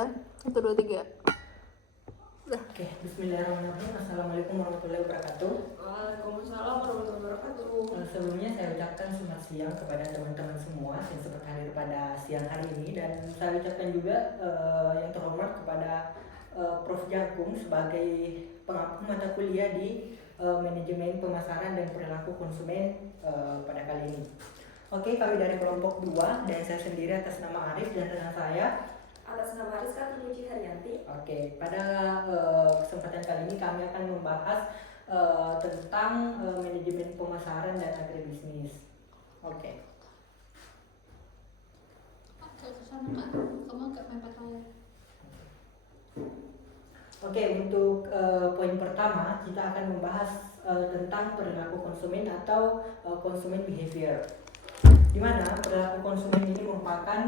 ya. 1, 2, 3. Oke, bismillahirrahmanirrahim. Assalamualaikum warahmatullahi wabarakatuh. Waalaikumsalam warahmatullahi wabarakatuh. Sebelumnya saya ucapkan selamat siang kepada teman-teman semua yang sempat hadir pada siang hari ini, dan saya ucapkan juga yang terhormat kepada Prof. Jakung sebagai pengampu mata kuliah di manajemen pemasaran dan perilaku konsumen pada kali ini. Oke, kami dari kelompok 2 dan saya sendiri atas nama Arif dan rekan saya atas nama Rizka Tunuji Haryanti. Oke, pada kesempatan kali ini kami akan membahas tentang manajemen pemasaran dan agribisnis. Oke. Oke, untuk poin pertama kita akan membahas tentang perilaku konsumen atau consumer behavior. Di mana perilaku konsumen ini merupakan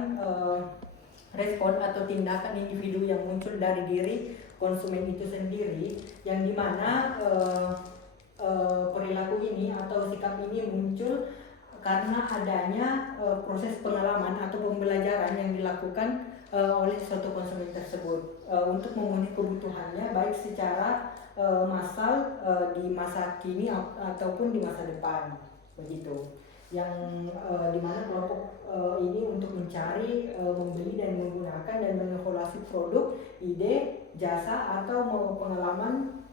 respon atau tindakan individu yang muncul dari diri konsumen itu sendiri, yang dimana perilaku ini atau sikap ini muncul karena adanya proses pengalaman atau pembelajaran yang dilakukan oleh suatu konsumen tersebut untuk memenuhi kebutuhannya baik secara massal di masa kini ataupun di masa depan, begitu. Yang dimana kelompok ini untuk mencari, membeli dan menggunakan dan mengevaluasi produk, ide, jasa atau pengalaman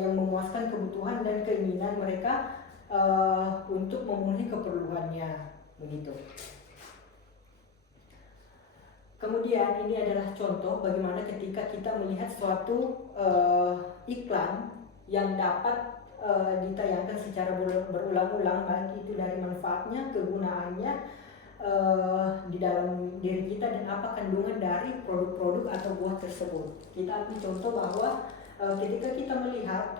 yang memuaskan kebutuhan dan keinginan mereka untuk memenuhi keperluannya, begitu. Kemudian ini adalah contoh bagaimana ketika kita melihat suatu iklan yang dapat ditayangkan secara berulang-ulang, baik itu dari manfaatnya, kegunaannya di dalam diri kita dan apa kandungan dari produk-produk atau buah tersebut. Kita ambil contoh bahwa ketika kita melihat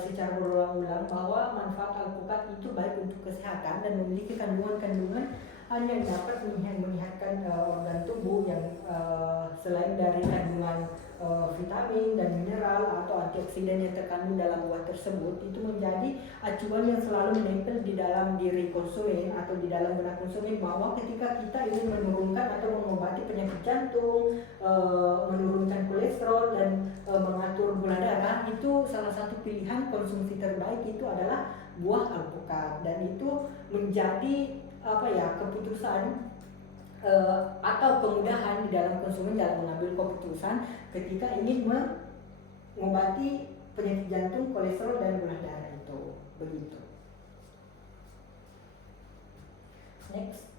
secara berulang-ulang bahwa manfaat alpukat itu baik untuk kesehatan dan memiliki kandungan-kandungan yang dapat menyehatkan organ tubuh yang selain dari kandungan vitamin dan mineral atau antioksidan yang terkandung dalam buah tersebut, itu menjadi acuan yang selalu menempel di dalam diri konsumen atau di dalam benak konsumen bahwa ketika kita ingin menurunkan atau mengobati penyakit jantung, menurunkan kolesterol dan mengatur gula darah, itu salah satu pilihan konsumsi terbaik itu adalah buah alpukat, dan itu menjadi keputusan atau kemudahan di dalam konsumen dalam mengambil keputusan ketika ingin mengobati penyakit jantung, kolesterol dan gula darah itu, begitu. Next.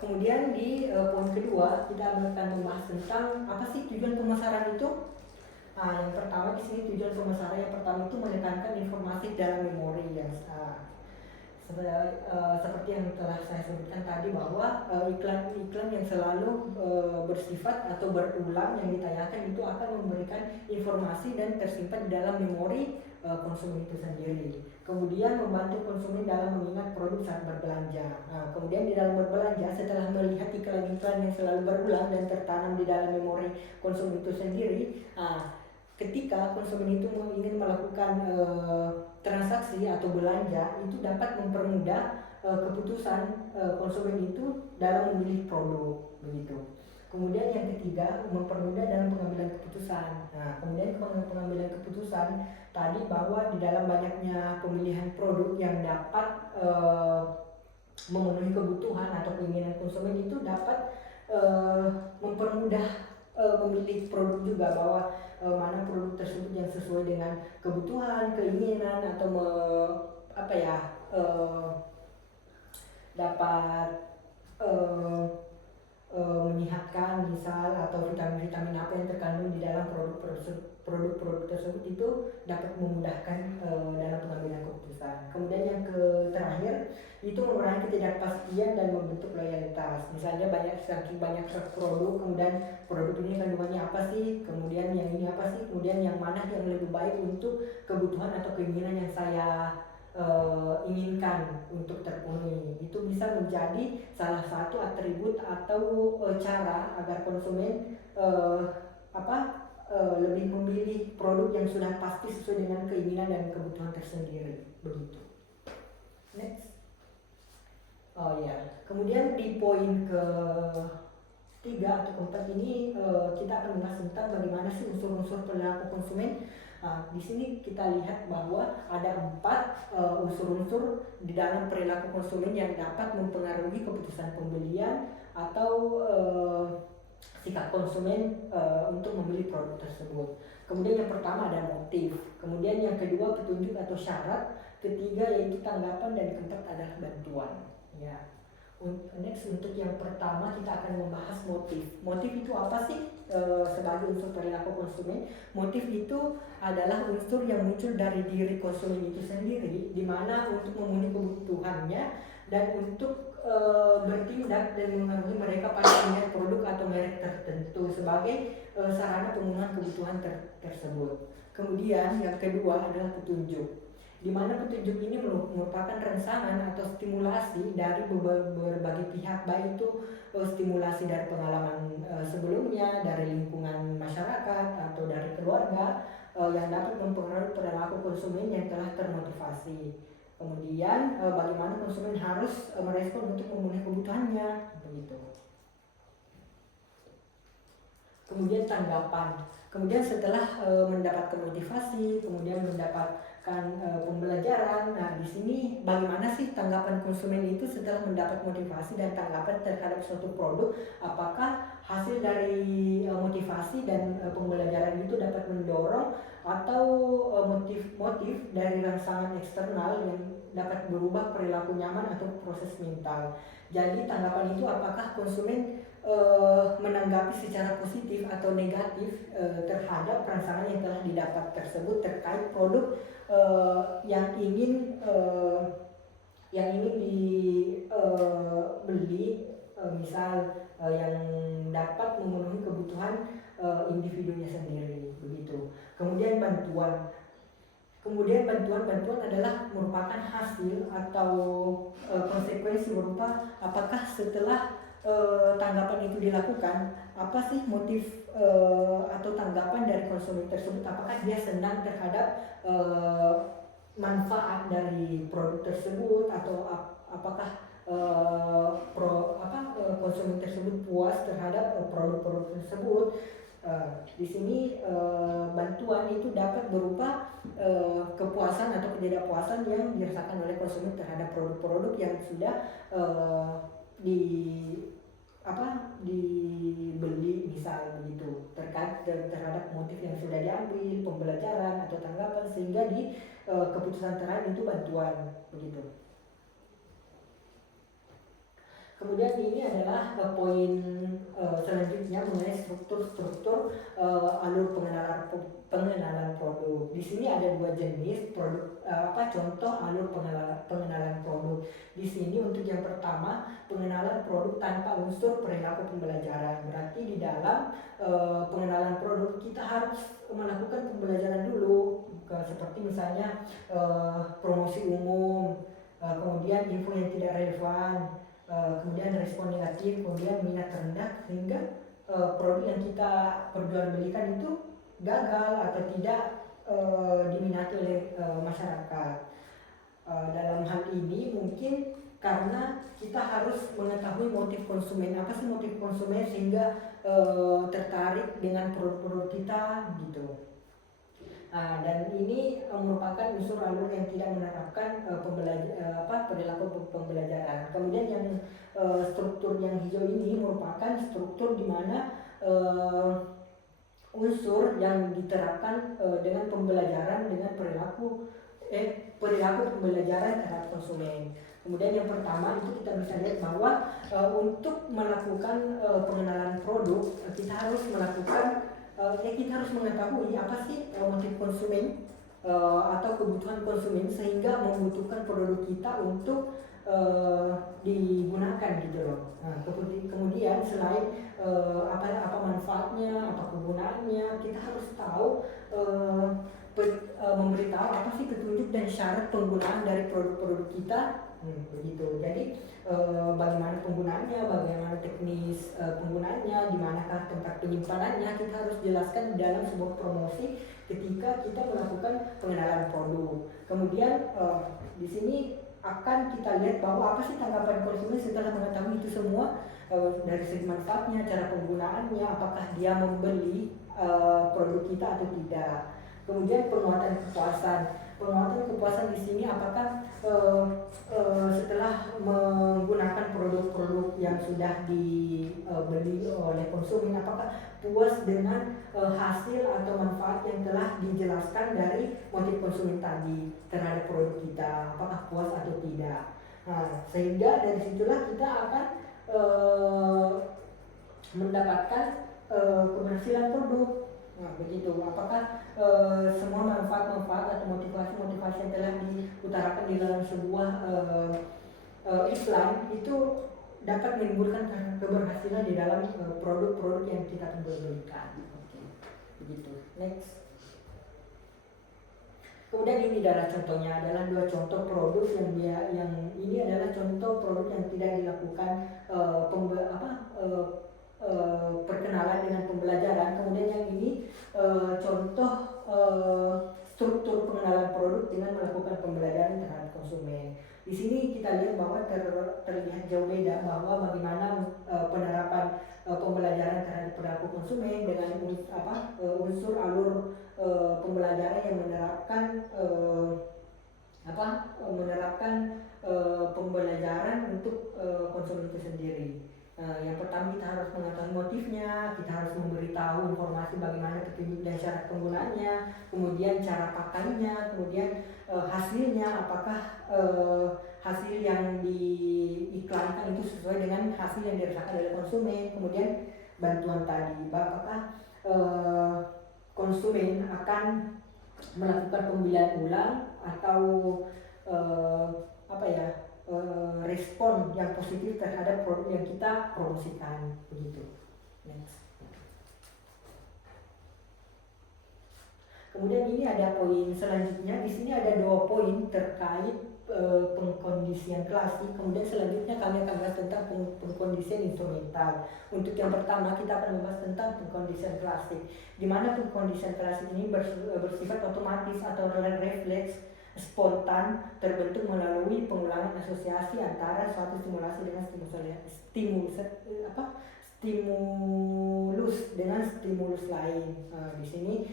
Kemudian di poin kedua kita akan membahas tentang apa sih tujuan pemasaran itu. Yang pertama di sini tujuan pemasaran yang pertama itu menekankan informasi dalam memori yang seperti yang telah saya sebutkan tadi bahwa iklan-iklan yang selalu bersifat atau berulang yang ditayangkan itu akan memberikan informasi dan tersimpan di dalam memori konsumen itu sendiri. Kemudian membantu konsumen dalam mengingat produk saat berbelanja. Kemudian di dalam berbelanja setelah melihat iklan-iklan yang selalu berulang dan tertanam di dalam memori konsumen itu sendiri, ketika konsumen itu ingin melakukan transaksi atau belanja, itu dapat mempermudah keputusan konsumen itu dalam memilih produk, begitu. Kemudian yang ketiga, mempermudah dalam pengambilan keputusan. Kemudian pengambilan keputusan tadi bahwa di dalam banyaknya pemilihan produk yang dapat memenuhi kebutuhan atau keinginan konsumen itu dapat mempermudah memilih produk juga, bahwa mana produk tersebut yang sesuai dengan kebutuhan, keinginan atau dapat menyehatkan misal, atau vitamin-vitamin apa yang terkandung di dalam produk-produk tersebut itu dapat memudahkan dalam pengambilan keputusan. Kemudian yang terakhir itu mengurangi ketidakpastian dan membentuk loyalitas. Misalnya saking banyak produk, kemudian produk ini kandungannya apa sih, kemudian yang ini apa sih, kemudian yang mana yang lebih baik untuk kebutuhan atau keinginan yang saya inginkan untuk terpenuhi. Itu bisa menjadi salah satu atribut atau cara agar konsumen lebih memilih produk yang sudah pasti sesuai dengan keinginan dan kebutuhan tersendiri, begitu. Next. Kemudian di poin ketiga atau keempat ini kita akan membahas tentang bagaimana sih unsur-unsur perilaku konsumen. Di sini kita lihat bahwa ada 4 unsur-unsur di dalam perilaku konsumen yang dapat mempengaruhi keputusan pembelian atau sikap konsumen untuk membeli produk tersebut. Kemudian yang pertama ada motif, kemudian yang kedua petunjuk atau syarat, ketiga yaitu tanggapan, dan keempat adalah bantuan. Ya. Next, untuk yang pertama kita akan membahas motif. Motif itu apa sih? Sebagai unsur perilaku konsumen, motif itu adalah unsur yang muncul dari diri konsumen itu sendiri, di mana untuk memenuhi kebutuhannya dan untuk bertindak dan mengaruhi mereka pada pilihan produk atau merek tertentu sebagai sarana pemenuhan kebutuhan tersebut. Kemudian yang kedua adalah petunjuk, di mana petunjuk ini merupakan rangsangan atau stimulasi dari berbagai pihak, baik itu stimulasi dari pengalaman sebelumnya, dari lingkungan masyarakat atau dari keluarga yang dapat mempengaruhi perilaku konsumen yang telah termotivasi. Kemudian bagaimana konsumen harus merespon untuk memenuhi kebutuhannya, begitu. Kemudian tanggapan. Kemudian setelah mendapatkan motivasi, kemudian mendapatkan pembelajaran. Nah, di sini bagaimana sih tanggapan konsumen itu setelah mendapat motivasi dan tanggapan terhadap suatu produk? Apakah hasil dari motivasi dan pembelajaran itu dapat mendorong atau motif dari rangsangan eksternal yang dapat berubah perilaku nyaman atau proses mental? Jadi tanggapan itu apakah konsumen menanggapi secara positif atau negatif terhadap rangsangan yang telah didapat tersebut terkait produk yang ingin dibeli, misal yang dapat memenuhi kebutuhan individunya sendiri, begitu. Kemudian bantuan. Bantuan adalah merupakan hasil atau konsekuensi berupa apakah setelah tanggapan itu dilakukan, apa sih motif atau tanggapan dari konsumen tersebut, apakah dia senang terhadap manfaat dari produk tersebut, atau apakah konsumen tersebut puas terhadap produk-produk tersebut. Di sini bantuan itu dapat berupa kepuasan atau ketidakpuasan yang dirasakan oleh konsumen terhadap produk-produk yang sudah dibeli, misal begitu, terkait terhadap motif yang sudah diambil, pembelajaran atau tanggapan, sehingga di keputusan terakhir itu bantuan, begitu. Kemudian ini adalah poin selanjutnya mengenai struktur alur pengenalan produk. Di sini ada 2 jenis produk, contoh alur pengenalan produk. Di sini untuk yang pertama, pengenalan produk tanpa unsur perilaku pembelajaran. Berarti di dalam pengenalan produk kita harus melakukan pembelajaran dulu, seperti misalnya promosi umum, kemudian info yang tidak relevan, kemudian respon negatif, kemudian minat rendah, sehingga produk yang kita perjualbelikan itu gagal atau tidak diminati oleh masyarakat. Dalam hal ini mungkin karena kita harus mengetahui motif konsumen, apa sih motif konsumen sehingga tertarik dengan produk-produk kita, gitu. Dan ini merupakan unsur alur yang tidak menerapkan perilaku pembelajaran. Kemudian yang struktur yang hijau ini merupakan struktur di mana unsur yang diterapkan dengan pembelajaran dengan perilaku pembelajaran terhadap konsumen. Kemudian yang pertama itu kita bisa lihat bahwa untuk melakukan pengenalan produk kita harus mengetahui apa sih motif konsumen atau kebutuhan konsumen sehingga membutuhkan produk kita untuk digunakan, gitu loh. Nah, kemudian selain apa manfaatnya, apa kegunaannya, kita harus tahu memberitahu apa sih petunjuk dan syarat penggunaan dari produk-produk kita, begitu. Jadi bagaimana penggunaannya, bagaimana teknis penggunaannya, di manakah tempat penyimpanannya, kita harus jelaskan dalam sebuah promosi ketika kita melakukan pengenalan produk. Kemudian di sini akan kita lihat bahwa apa sih tanggapan konsumen setelah mengetahui itu semua, dari segi manfaatnya, cara penggunaannya, apakah dia membeli produk kita atau tidak. Kemudian penguatan kepuasan di sini apakah setelah menggunakan produk-produk yang sudah dibeli oleh konsumen, apakah puas dengan hasil atau manfaat yang telah dijelaskan dari motif konsumen tadi terhadap produk kita, apakah puas atau tidak. Nah, sehingga dari situlah kita akan mendapatkan keberhasilan produk. Nah, begitu. Apakah semua manfaat-manfaat atau motivasi-motivasi yang telah diutarakan di dalam sebuah iklan itu dapat menimbulkan keberhasilan di dalam produk-produk yang kita berikan. Oke, begitu. Next. Kemudian ini adalah contohnya, adalah 2 contoh produk yang ini adalah contoh produk yang tidak dilakukan perkenalan dengan pembelajaran. Kemudian yang ini contoh struktur pengenalan produk dengan melakukan pembelajaran terhadap konsumen. Di sini kita lihat bahwa terlihat jauh beda bahwa bagaimana penerapan pembelajaran terhadap perilaku konsumen dengan unsur alur pembelajaran yang menerapkan pembelajaran untuk konsumen itu sendiri. Yang pertama kita harus mengetahui motifnya, kita harus memberitahu informasi bagaimana petunjuk dan syarat penggunaannya, kemudian cara pakainya, kemudian hasilnya, apakah hasil yang diiklankan itu sesuai dengan hasil yang dirasakan oleh konsumen, kemudian bantuan tadi, apakah konsumen akan melakukan pembelian ulang atau respon yang positif terhadap produk yang kita promosikan, begitu. Next. Kemudian ini ada poin selanjutnya. Di sini ada 2 poin terkait pengkondisian klasik. Kemudian selanjutnya kami akan bahas tentang pengkondisian instrumental. Untuk yang pertama kita akan membahas tentang pengkondisian klasik, di mana pengkondisian klasik ini bersifat otomatis atau refleks spontan, terbentuk melalui pengulangan asosiasi antara suatu stimulasi dengan stimulus dengan stimulus lain. Di sini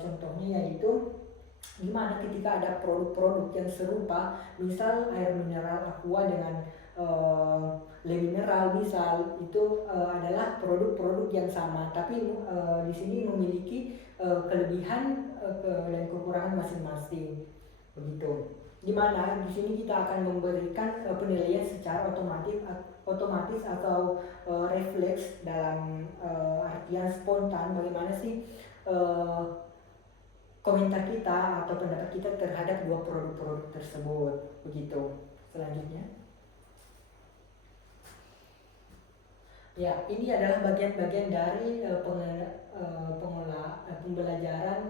contohnya yaitu dimana ketika ada produk-produk yang serupa, misal air mineral aqua dengan le mineral, misal itu adalah produk-produk yang sama, tapi di sini memiliki kelebihan dan kekurangan masing-masing, begitu. Dimana di sini kita akan memberikan penilaian secara otomatis atau refleks dalam artian spontan, bagaimana sih komentar kita atau pendapat kita terhadap 2 produk-produk tersebut, begitu. Selanjutnya, ya, ini adalah bagian-bagian dari pembelajaran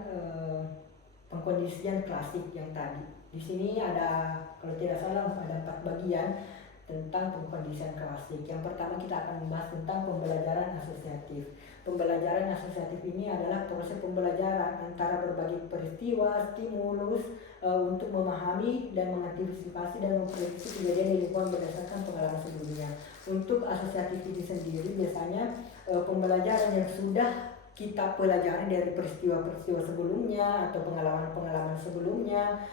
pengkondisian klasik yang tadi. Di sini ada, kalau tidak salah, ada 4 bagian tentang pengkondisian klasik. Yang pertama kita akan membahas tentang pembelajaran asosiatif. Pembelajaran asosiatif ini adalah proses pembelajaran antara berbagai peristiwa, stimulus untuk memahami dan mengantisipasi dan memprediksi kejadian di lingkungan berdasarkan pengalaman sebelumnya. Untuk asosiatif ini sendiri biasanya pembelajaran yang sudah kita pelajari dari peristiwa-peristiwa sebelumnya atau pengalaman-pengalaman sebelumnya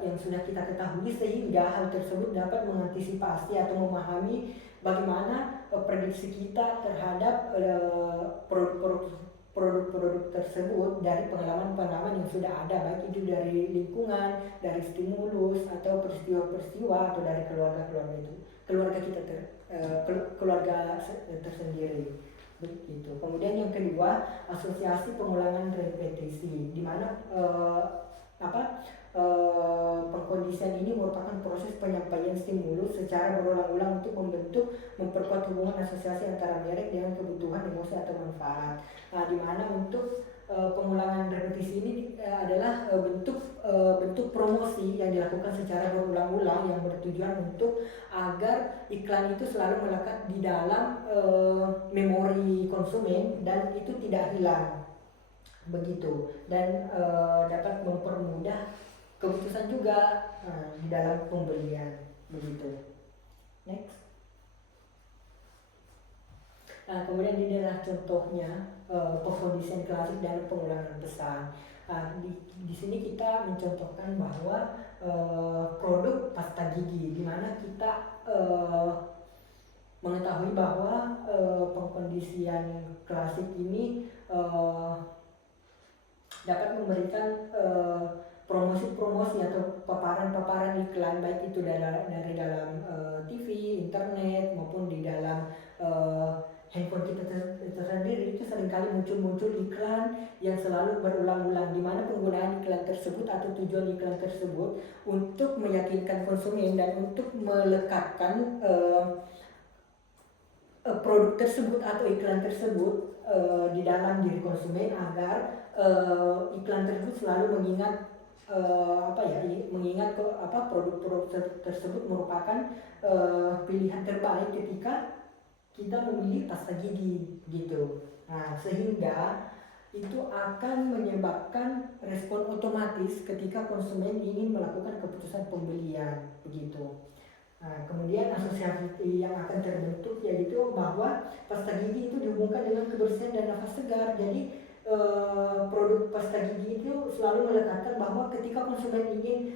yang sudah kita ketahui, sehingga hal tersebut dapat mengantisipasi atau memahami bagaimana prediksi kita terhadap produk-produk tersebut dari pengalaman-pengalaman yang sudah ada, baik itu dari lingkungan, dari stimulus atau peristiwa-peristiwa, atau dari keluarga tersendiri, begitu. Kemudian yang kedua, asosiasi pengulangan repetisi, di mana pengkondisian ini merupakan proses penyampaian stimulus secara berulang-ulang untuk memperkuat hubungan asosiasi antara merek dengan kebutuhan, emosi atau manfaat. Nah, di mana untuk pengulangan repetisi ini adalah bentuk promosi yang dilakukan secara berulang-ulang yang bertujuan untuk agar iklan itu selalu melekat di dalam memori konsumen dan itu tidak hilang, begitu, dan dapat mempermudah keputusan juga di dalam pembelian begitu. Next. Nah, kemudian ini adalah contohnya pengkondisian klasik dan pengulangan pesan. Di sini kita mencontohkan bahwa produk pasta gigi, di mana kita mengetahui bahwa pengkondisian klasik ini dapat memberikan promosi-promosi atau paparan-paparan iklan, baik itu dari dalam TV, internet, maupun di dalam handphone kita tersendiri. Itu seringkali muncul iklan yang selalu berulang-ulang, di mana penggunaan iklan tersebut atau tujuan iklan tersebut untuk meyakinkan konsumen dan untuk melekatkan produk tersebut atau iklan tersebut di dalam diri konsumen, agar iklan tersebut selalu mengingat produk-produk tersebut merupakan pilihan terbaik ketika kita memilih pasta gigi gitu. Nah, sehingga itu akan menyebabkan respon otomatis ketika konsumen ingin melakukan keputusan pembelian begitu. Nah, kemudian asosiasi yang akan terbentuk yaitu bahwa pasta gigi itu dihubungkan dengan kebersihan dan nafas segar. Jadi produk pasta gigi itu selalu melekatkan bahwa ketika konsumen ingin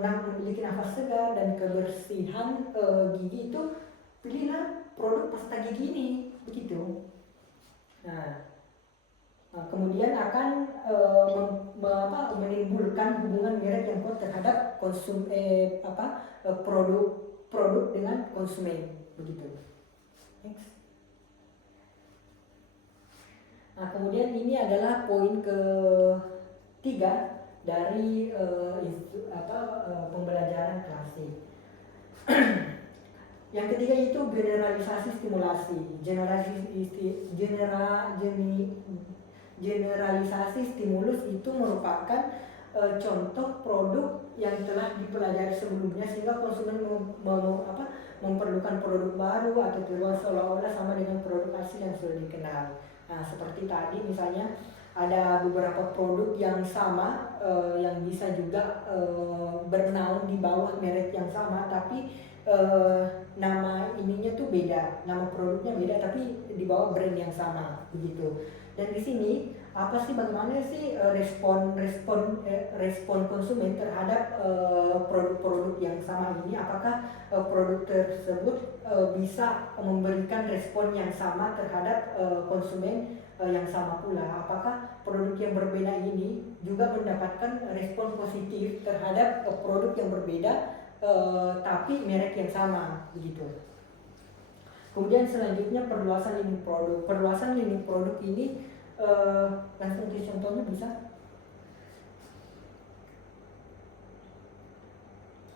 memiliki nafas segar dan kebersihan gigi itu, pilihlah produk pasta gigi ini begitu. Nah, kemudian akan menimbulkan hubungan merek yang kuat terhadap produk dengan konsumen begitu. Next. Nah, kemudian ini adalah poin ketiga dari pembelajaran klasik. Yang ketiga itu generalisasi stimulasi. Generalisasi stimulus itu merupakan contoh produk yang telah dipelajari sebelumnya, sehingga konsumen memerlukan produk baru atau terlihat seolah-olah sama dengan produk asli yang sudah dikenal. Nah, seperti tadi misalnya ada beberapa produk yang sama yang bisa juga bernaung di bawah merek yang sama, tapi nama ininya tuh beda, nama produknya beda, tapi di bawah brand yang sama begitu. Dan di sini bagaimana sih respon konsumen terhadap produk-produk yang sama ini? Apakah produk tersebut bisa memberikan respon yang sama terhadap konsumen yang sama pula? Apakah produk yang berbeda ini juga mendapatkan respon positif terhadap produk yang berbeda tapi merek yang sama begitu? Kemudian selanjutnya perluasan lini produk. Perluasan lini produk ini langsung di contohnya bisa.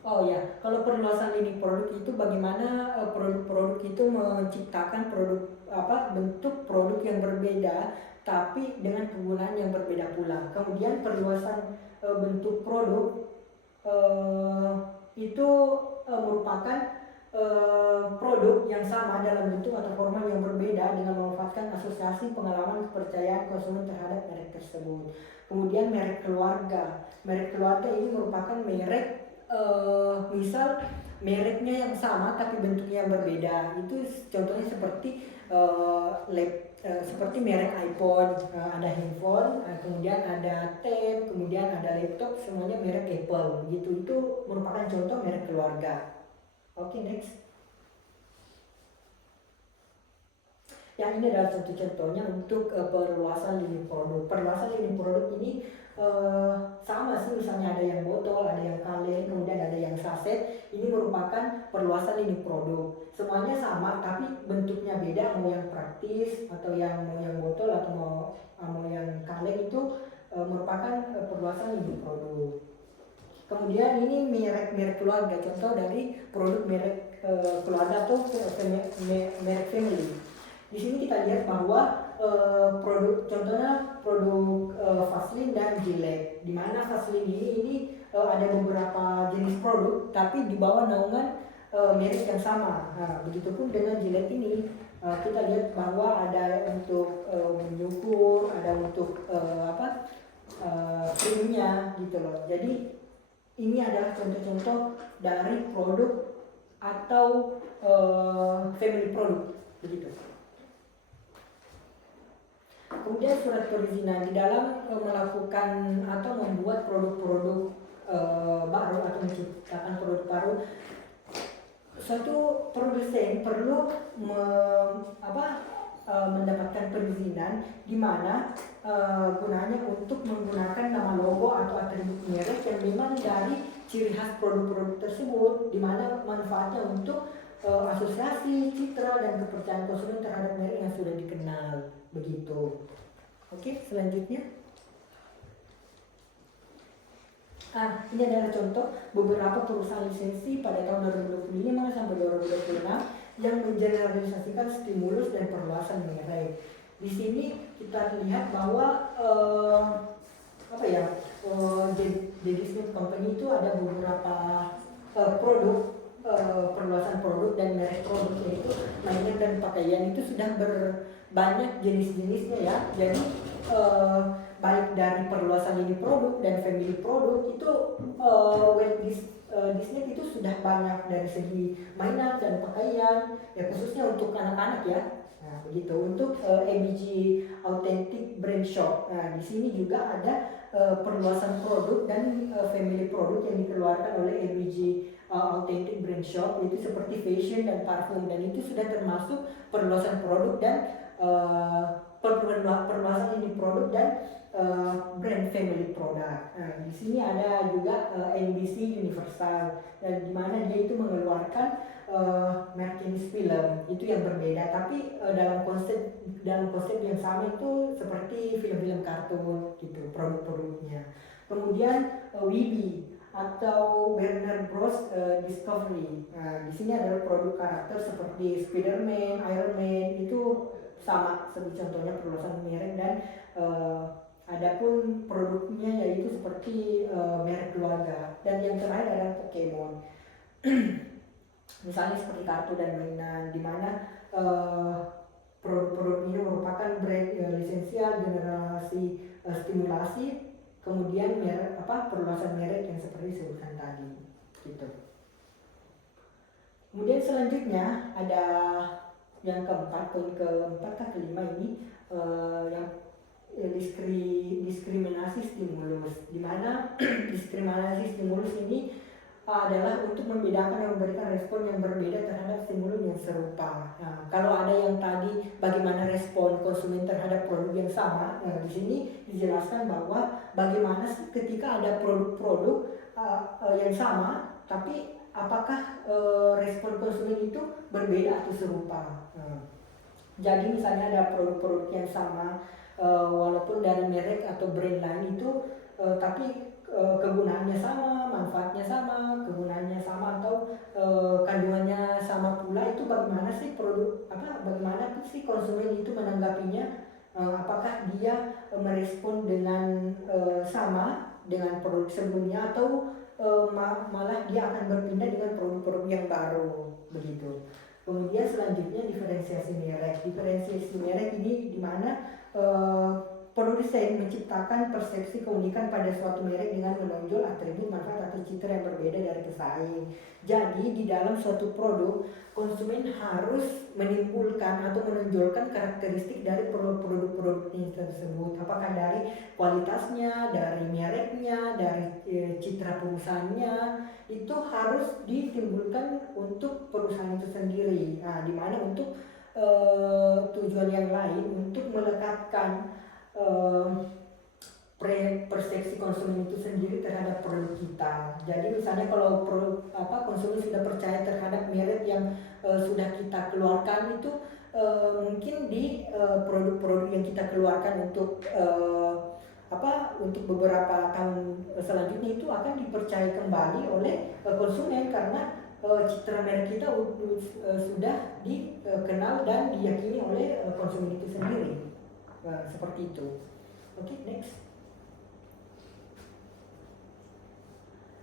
Oh ya, kalau perluasan lini produk itu bagaimana produk-produk itu menciptakan bentuk produk yang berbeda tapi dengan penggunaan yang berbeda pula. Kemudian perluasan bentuk produk itu merupakan produk yang sama dalam bentuk atau format yang berbeda dengan memanfaatkan asosiasi pengalaman kepercayaan konsumen terhadap merek tersebut. Kemudian merek keluarga. Merek keluarga ini merupakan merek misal mereknya yang sama tapi bentuknya yang berbeda. Itu contohnya seperti seperti merek iPhone, ada handphone, kemudian ada tab, kemudian ada laptop, semuanya merek Apple begitu. Itu merupakan contoh merek keluarga. Oke, next. Yang ini adalah contoh-contohnya untuk perluasan lini produk. Perluasan lini produk ini sama sih, misalnya ada yang botol, ada yang kaleng, kemudian ada yang saset. Ini merupakan perluasan lini produk. Semuanya sama, tapi bentuknya beda. Mau yang praktis atau mau yang botol atau mau yang kaleng itu merupakan perluasan lini produk. Kemudian ini merek keluarga, contoh dari produk merek keluarga atau merek family. Di sini kita lihat bahwa contohnya produk Vaseline dan Gillette. Di mana Vaseline ini ada beberapa jenis produk, tapi di bawah naungan merek yang sama. Nah, begitupun dengan Gillette ini. Kita lihat bahwa ada untuk menyukur, ada untuk krimnya gitu loh. Jadi ini adalah contoh-contoh dari produk atau family produk begitu. Kemudian surat perizinan di dalam melakukan atau membuat produk-produk baru atau menciptakan produk baru, suatu produsen perlu mendapatkan perizinan di mana gunanya untuk menggunakan nama logo atau atribut merek yang memang dari ciri khas produk-produk tersebut, di mana manfaatnya untuk asosiasi, citra, dan kepercayaan konsumen terhadap merek yang sudah dikenal begitu. Oke, selanjutnya. Ini adalah contoh beberapa perusahaan lisensi pada tahun 2025 sampai 2026 yang mengeneralisasikan stimulus dan perluasan merek. Di sini kita lihat bahwa The Disney Company itu ada beberapa produk, perluasan produk dan merek produk, yaitu mainan dan pakaian itu sudah banyak jenis-jenisnya ya. Jadi baik dari perluasan ini produk dan family produk itu Disney itu sudah banyak dari segi mainan dan pakaian ya, khususnya untuk anak-anak ya. Nah, begitu untuk ABG Authentic Brand Shop. Nah, di sini juga ada perluasan produk dan family produk yang dikeluarkan oleh ABG Authentic Brand Shop, itu seperti fashion dan parfum, dan itu sudah termasuk perluasan produk dan perluasan ini produk dan brand family product. Nah, di sini ada juga NBC Universal, dan di mana dia itu mengeluarkan merchandise film itu yang berbeda, tapi dalam konsep yang sama, itu seperti film-film kartun gitu produk-produknya. Kemudian Wibi atau Warner Bros Discovery. Nah, di sini adalah produk karakter seperti Spider-Man, Iron Man, itu sama seperti contohnya perluasan merek, dan adapun produknya yaitu seperti merek keluarga. Dan yang terakhir adalah Pokemon. Misalnya seperti kartu dan mainan, di mana produk-produk ini merupakan brand lisensial, generasi stimulasi, kemudian merek perluasan merek yang seperti disebutkan tadi gitu. Kemudian selanjutnya ada yang keempat, poin keempat kelima ini yang diskriminasi stimulus, di mana diskriminasi stimulus ini adalah untuk membedakan dan memberikan respon yang berbeda terhadap stimulus yang serupa. Nah, kalau ada yang tadi bagaimana respon konsumen terhadap produk yang sama, nah di sini dijelaskan bahwa bagaimana ketika ada produk-produk yang sama, tapi apakah respon konsumen itu berbeda atau serupa. Jadi misalnya ada produk-produk yang sama, walaupun dari merek atau brand lain itu, tapi kegunaannya sama, manfaatnya sama, kegunaannya sama, atau kandungannya sama pula, itu bagaimana sih bagaimana sih konsumen itu menanggapinya? Apakah dia merespon dengan sama dengan produk sebelumnya, atau malah dia akan berpindah dengan produk-produk yang baru begitu. Kemudian selanjutnya diferensiasi merek. Diferensiasi merek ini di mana produsen menciptakan persepsi keunikan pada suatu merek dengan menonjol atribut, manfaat, atau citra yang berbeda dari pesaing. Jadi di dalam suatu produk, konsumen harus menimbulkan atau menonjolkan karakteristik dari produk-produk tersebut. Apakah dari kualitasnya, dari mereknya, dari citra perusahaannya, itu harus ditimbulkan untuk perusahaan itu sendiri. Nah, di mana untuk tujuan yang lain, untuk melekatkan persepsi konsumen itu sendiri terhadap produk kita. Jadi misalnya kalau konsumen sudah percaya terhadap merek yang sudah kita keluarkan, itu mungkin di produk-produk yang kita keluarkan untuk beberapa tahun selanjutnya itu akan dipercaya kembali oleh konsumen, karena citra merek kita sudah dikenal dan diyakini oleh konsumen itu sendiri. Seperti itu. Oke, next.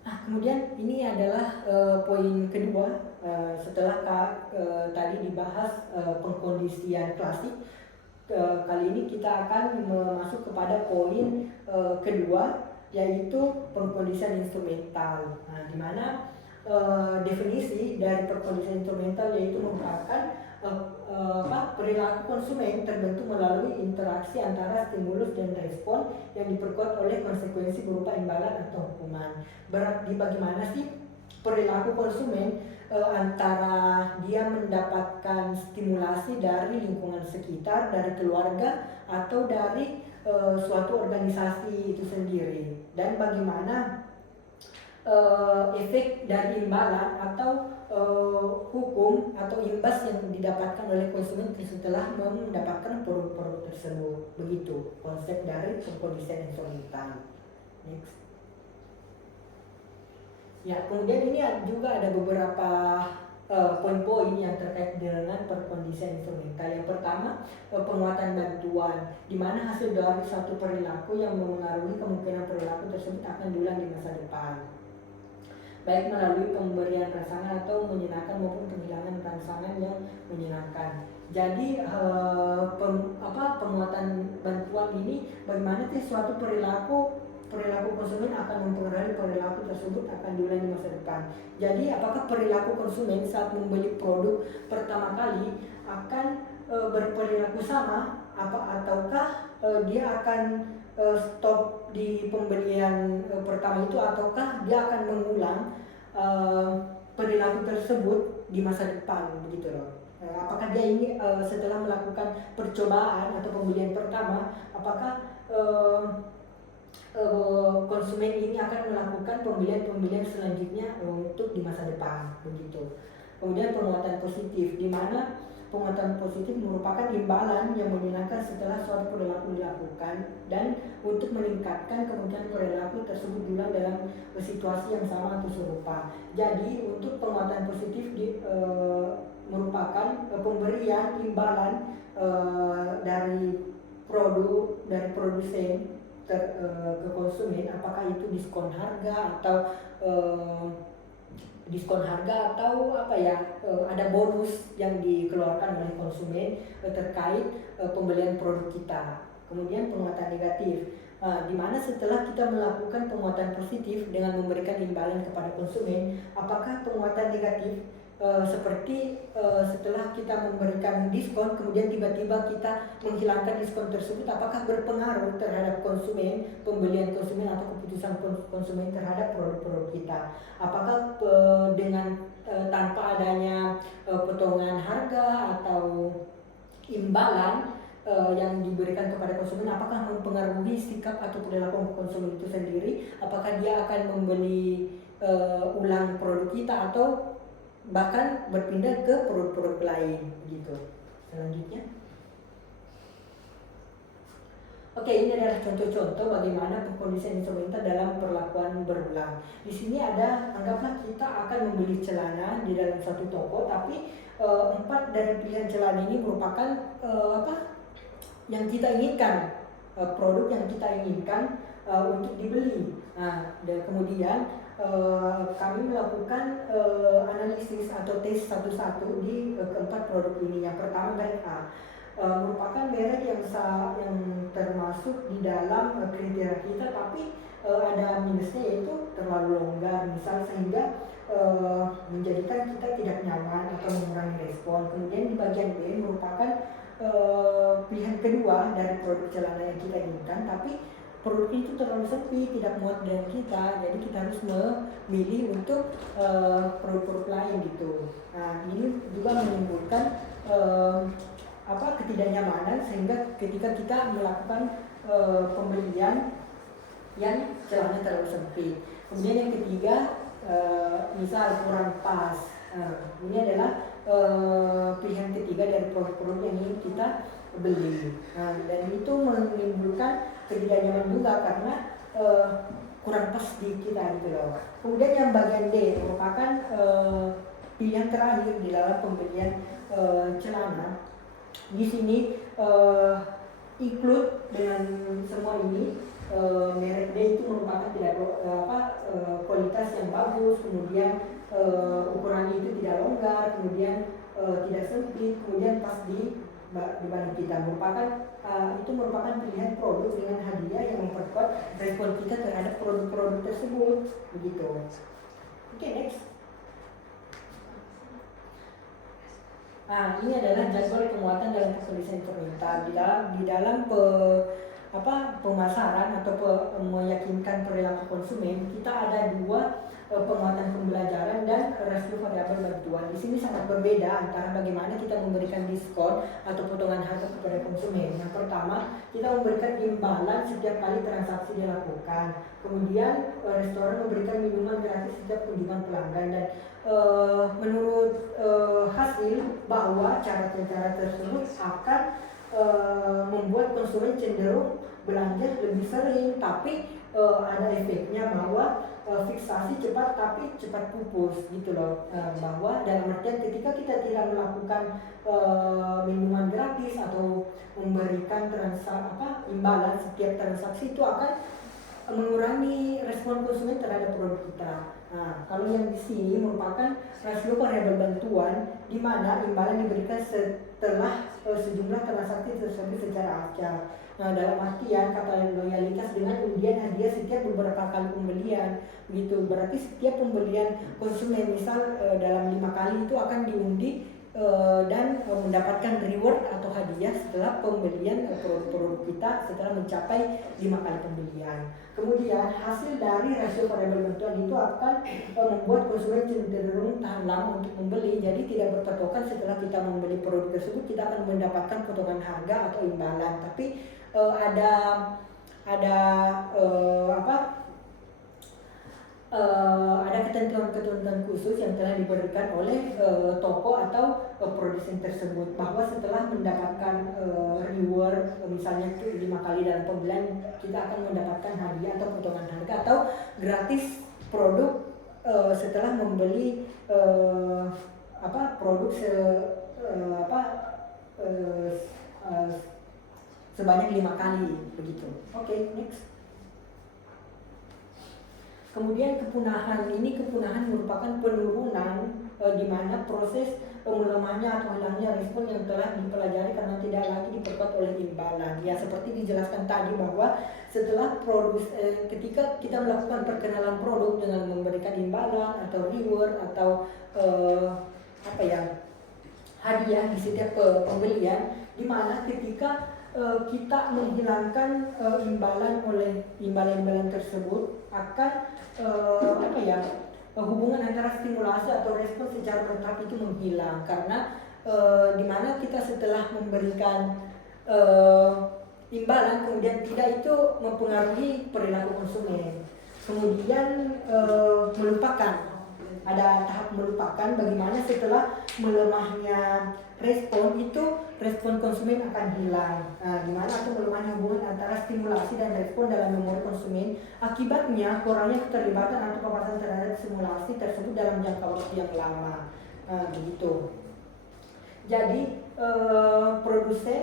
Kemudian ini adalah poin kedua, setelah tadi dibahas pengkondisian klasik. Kali ini kita akan masuk kepada poin kedua, yaitu pengkondisian instrumental. Nah, di mana definisi dari pengkondisian instrumental yaitu merupakan perilaku konsumen terbentuk melalui interaksi antara stimulus dan respon yang diperkuat oleh konsekuensi berupa imbalan atau hukuman. Berarti bagaimana sih perilaku konsumen antara dia mendapatkan stimulasi dari lingkungan sekitar, dari keluarga, atau dari suatu organisasi itu sendiri, dan bagaimana efek dari imbalan atau hukum atau imbas yang didapatkan oleh konsumen setelah mendapatkan produk-produk tersebut. Begitu konsep dari pengkondisian instrumental. Next. Ya, kemudian ini juga ada beberapa poin-poin yang terkait dengan perkondisian instrumental. Yang pertama, penguatan bantuan, di mana hasil dari satu perilaku yang memengaruhi kemungkinan perilaku tersebut akan diulang di masa depan, baik melalui pemberian rangsangan atau menyenangkan maupun penghilangan rangsangan yang menyenangkan. Jadi penguatan bantuan ini bagaimana sih suatu perilaku konsumen akan mempengaruhi perilaku tersebut akan diulang di masa depan. Jadi apakah perilaku konsumen saat membeli produk pertama kali akan berperilaku sama ataukah dia akan stop di pembelian pertama itu, ataukah dia akan mengulang perilaku tersebut di masa depan, begitu loh. Apakah dia ini setelah melakukan percobaan atau pembelian pertama, apakah konsumen ini akan melakukan pembelian selanjutnya untuk di masa depan, begitu. Kemudian penguatan positif, di mana penguatan positif merupakan imbalan yang menyenangkan setelah suatu perilaku dilakukan dan untuk meningkatkan kemungkinan perilaku tersebut diulang dalam situasi yang sama atau serupa. Jadi untuk penguatan positif merupakan pemberian imbalan dari produsen ke konsumen, apakah itu diskon harga atau ada bonus yang dikeluarkan oleh konsumen terkait pembelian produk kita. Kemudian penguatan negatif, di mana setelah kita melakukan penguatan positif dengan memberikan imbalan kepada konsumen, apakah penguatan negatif seperti setelah kita memberikan diskon kemudian tiba-tiba kita menghilangkan diskon tersebut, apakah berpengaruh terhadap konsumen, pembelian konsumen atau keputusan konsumen terhadap produk-produk kita? Apakah dengan tanpa adanya potongan harga atau imbalan yang diberikan kepada konsumen, apakah mempengaruhi sikap atau perilaku konsumen itu sendiri? Apakah dia akan membeli ulang produk kita atau bahkan berpindah ke produk-produk lain, begitu. Selanjutnya, oke, ini adalah contoh-contoh bagaimana pengkondisian instrumental dalam perlakuan berulang. Di sini anggaplah kita akan membeli celana di dalam satu toko, tapi 4 dari pilihan celana ini merupakan yang kita inginkan, produk yang kita inginkan untuk dibeli. Nah, dan kemudian kami melakukan analisis atau tes satu-satu di keempat produk ini. Yang pertama merek A, merupakan merek yang termasuk di dalam kriteria kita, tapi ada minusnya, yaitu terlalu longgar misal, sehingga menjadikan kita tidak nyaman atau mengurangi respon. Kemudian di bagian B merupakan pilihan kedua dari produk celana yang kita inginkan, tapi produk itu terlalu sepi, tidak muat dengan kita, jadi kita harus memilih untuk produk-produk lain gitu. Nah, ini juga menimbulkan ketidaknyamanan, sehingga ketika kita melakukan pembelian yang celananya terlalu sempit. Kemudian yang ketiga, misal kurang pas. Ini adalah pilihan ketiga dari produk-produk yang ingin kita beli. Nah, dan itu menimbulkan ketidaknyamanan juga karena kurang pas di kita gitu loh. Kemudian yang bagian D merupakan pilihan terakhir di dalam pembelian celana. Di sini include dengan semua ini, merek D itu merupakan kualitas yang bagus, kemudian ukurannya itu tidak longgar, kemudian tidak sempit, kemudian pas di dibanding kita itu merupakan pilihan produk dengan hadiah yang memperkuat respon kita terhadap produk-produk tersebut begitu. Oke, next. Nah, ini adalah jadwal penguatan dalam penulisan instrumental di dalam pemasaran atau meyakinkan perilaku konsumen. Kita ada dua penguatan pembelajaran dan rasio variabel bantuan. Di sini sangat berbeda antara bagaimana kita memberikan diskon atau potongan harga kepada konsumen. Yang pertama, kita memberikan imbalan setiap kali transaksi dilakukan. Kemudian restoran memberikan minuman gratis setiap kunjungan pelanggan, dan menurut hasil bahwa cara-cara tersebut akan membuat konsumen cenderung belanja lebih sering, tapi ada efeknya bahwa fiksasi cepat tapi cepat pupus gitu loh, bahwa dalam artian ketika kita tidak melakukan minuman gratis atau memberikan imbalan setiap transaksi, itu akan mengurangi respon konsumen terhadap produk kita. Nah, kalau yang di sini merupakan rasio variabel bantuan, di mana imbalan diberikan setelah sejumlah transaksi tersebut secara acak. Nah, dalam artian kata loyalitas dengan undian hadiah setiap beberapa kali pembelian, gitu. Berarti setiap pembelian konsumen, misal dalam 5 kali itu akan diundi dan mendapatkan reward atau hadiah setelah pembelian produk-produk kita setelah mencapai 5 kali pembelian. Kemudian hasil dari rasio variabel bantuan itu akan membuat konsumen cenderung tahan lama untuk membeli. Jadi tidak berpatokan setelah kita membeli produk tersebut kita akan mendapatkan potongan harga atau imbalan, tapi ada ketentuan-ketentuan khusus yang telah diberikan oleh toko atau produsen tersebut, bahwa setelah mendapatkan reward misalnya 5 kali dalam pembelian, kita akan mendapatkan hadiah atau potongan harga atau gratis produk setelah membeli produk sebanyak 5 kali begitu. Oke, next. Kemudian kepunahan merupakan penurunan di mana proses melemahnya atau hilangnya respon yang telah dipelajari karena tidak lagi diperkuat oleh imbalan. Ya, seperti dijelaskan tadi bahwa setelah ketika kita melakukan perkenalan produk dengan memberikan imbalan atau reward atau hadiah di setiap pembelian, di mana ketika kita menghilangkan imbalan tersebut akan hubungan antara stimulasi atau respon secara bertahap itu menghilang, karena dimana kita setelah memberikan imbalan kemudian tidak, itu mempengaruhi perilaku konsumen. Kemudian ada tahap melupakan, bagaimana setelah melemahnya respon itu respon konsumen akan hilang. Nah, dimana itu melemahnya hubungan antara stimulasi dan respon dalam memori konsumen, akibatnya kurangnya keterlibatan atau kepastian terhadap simulasi tersebut dalam jangka waktu yang lama. Begitu. Jadi produsen